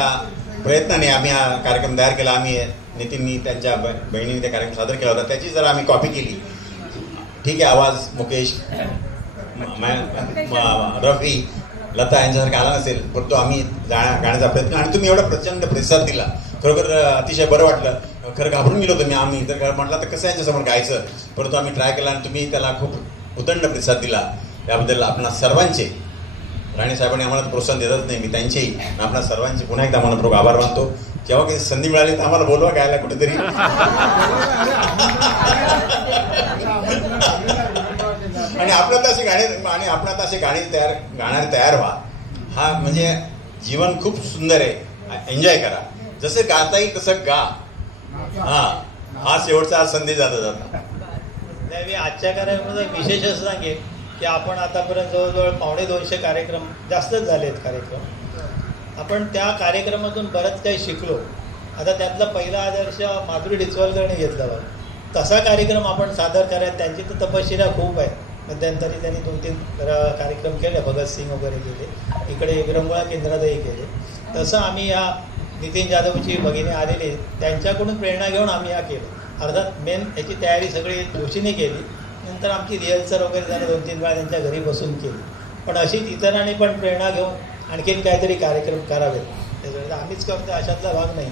प्रयत्नाने आम्ही हा कार्यक्रम तयार केला. आम्ही नितीननी त्यांच्या बहिणीने ते कार्यक्रम सादर केला होता, त्याची जर आम्ही कॉपी केली. ठीक आहे, आवाज मुकेश, रफी, लता यांच्यासारखा आला नसेल, परंतु आम्ही गाण्याचा प्रयत्न आणि तुम्ही एवढा प्रचंड प्रतिसाद दिला, खरोखर अतिशय बरं वाटलं. खरं घाबरून गेलो होतो मी. आम्ही जर म्हटलं तर कसं यांच्यासमोर गायचं, परंतु आम्ही ट्राय केला आणि तुम्ही त्याला खूप उदंड प्रतिसाद दिला. याबद्दल आपणा सर्वांचे, राणे साहेबांनी आम्हाला प्रोत्साहन देतच नाही, मी त्यांचेही आपणा सर्वांचे पुन्हा एकदा मनपूर्वक आभार मानतो. जेव्हा काही संधी मिळाली तर आम्हाला बोलवा गायला कुठेतरी. आणि आपल्यात असे गाणे गाणारे तयार व्हा. हा म्हणजे जीवन खूप सुंदर आहे, एन्जॉय करा. जसं गाता येईल तसं गा. हा शेवटचा संधी जाता. मी आजच्या कार्यक्रमाचा विशेष असं सांगेन की आपण आतापर्यंत जवळजवळ 250 कार्यक्रम, जास्तच झाले आहेत कार्यक्रम. आपण त्या कार्यक्रमातून बरंच काही शिकलो. आता त्यातला पहिला आदर्श माधुरी डिचवालकरने घेतला होता. तसा कार्यक्रम आपण सादर करायचा. त्यांची तर तपश्चर्या खूप आहे. मध्यंतरी त्यांनी 2-3 कार्यक्रम केले, भगतसिंग वगैरे केले, इकडे विरंगुळा केंद्रातही केले. तसं आम्ही या नितीन जाधवची भगिनी आलेली, त्यांच्याकडून प्रेरणा घेऊन आम्ही हा केलं. अर्थात मेन याची तयारी सगळी जोशीने केली. नंतर आमची रिहर्सल वगैरे झालं, 2-3 वेळा त्यांच्या घरी बसून केली. पण अशीच इतरांनी पण प्रेरणा घेऊन आणखीन काहीतरी कार्यक्रम करावेत. त्याच्यामुळे आम्हीच करतो अशातला भाग नाही.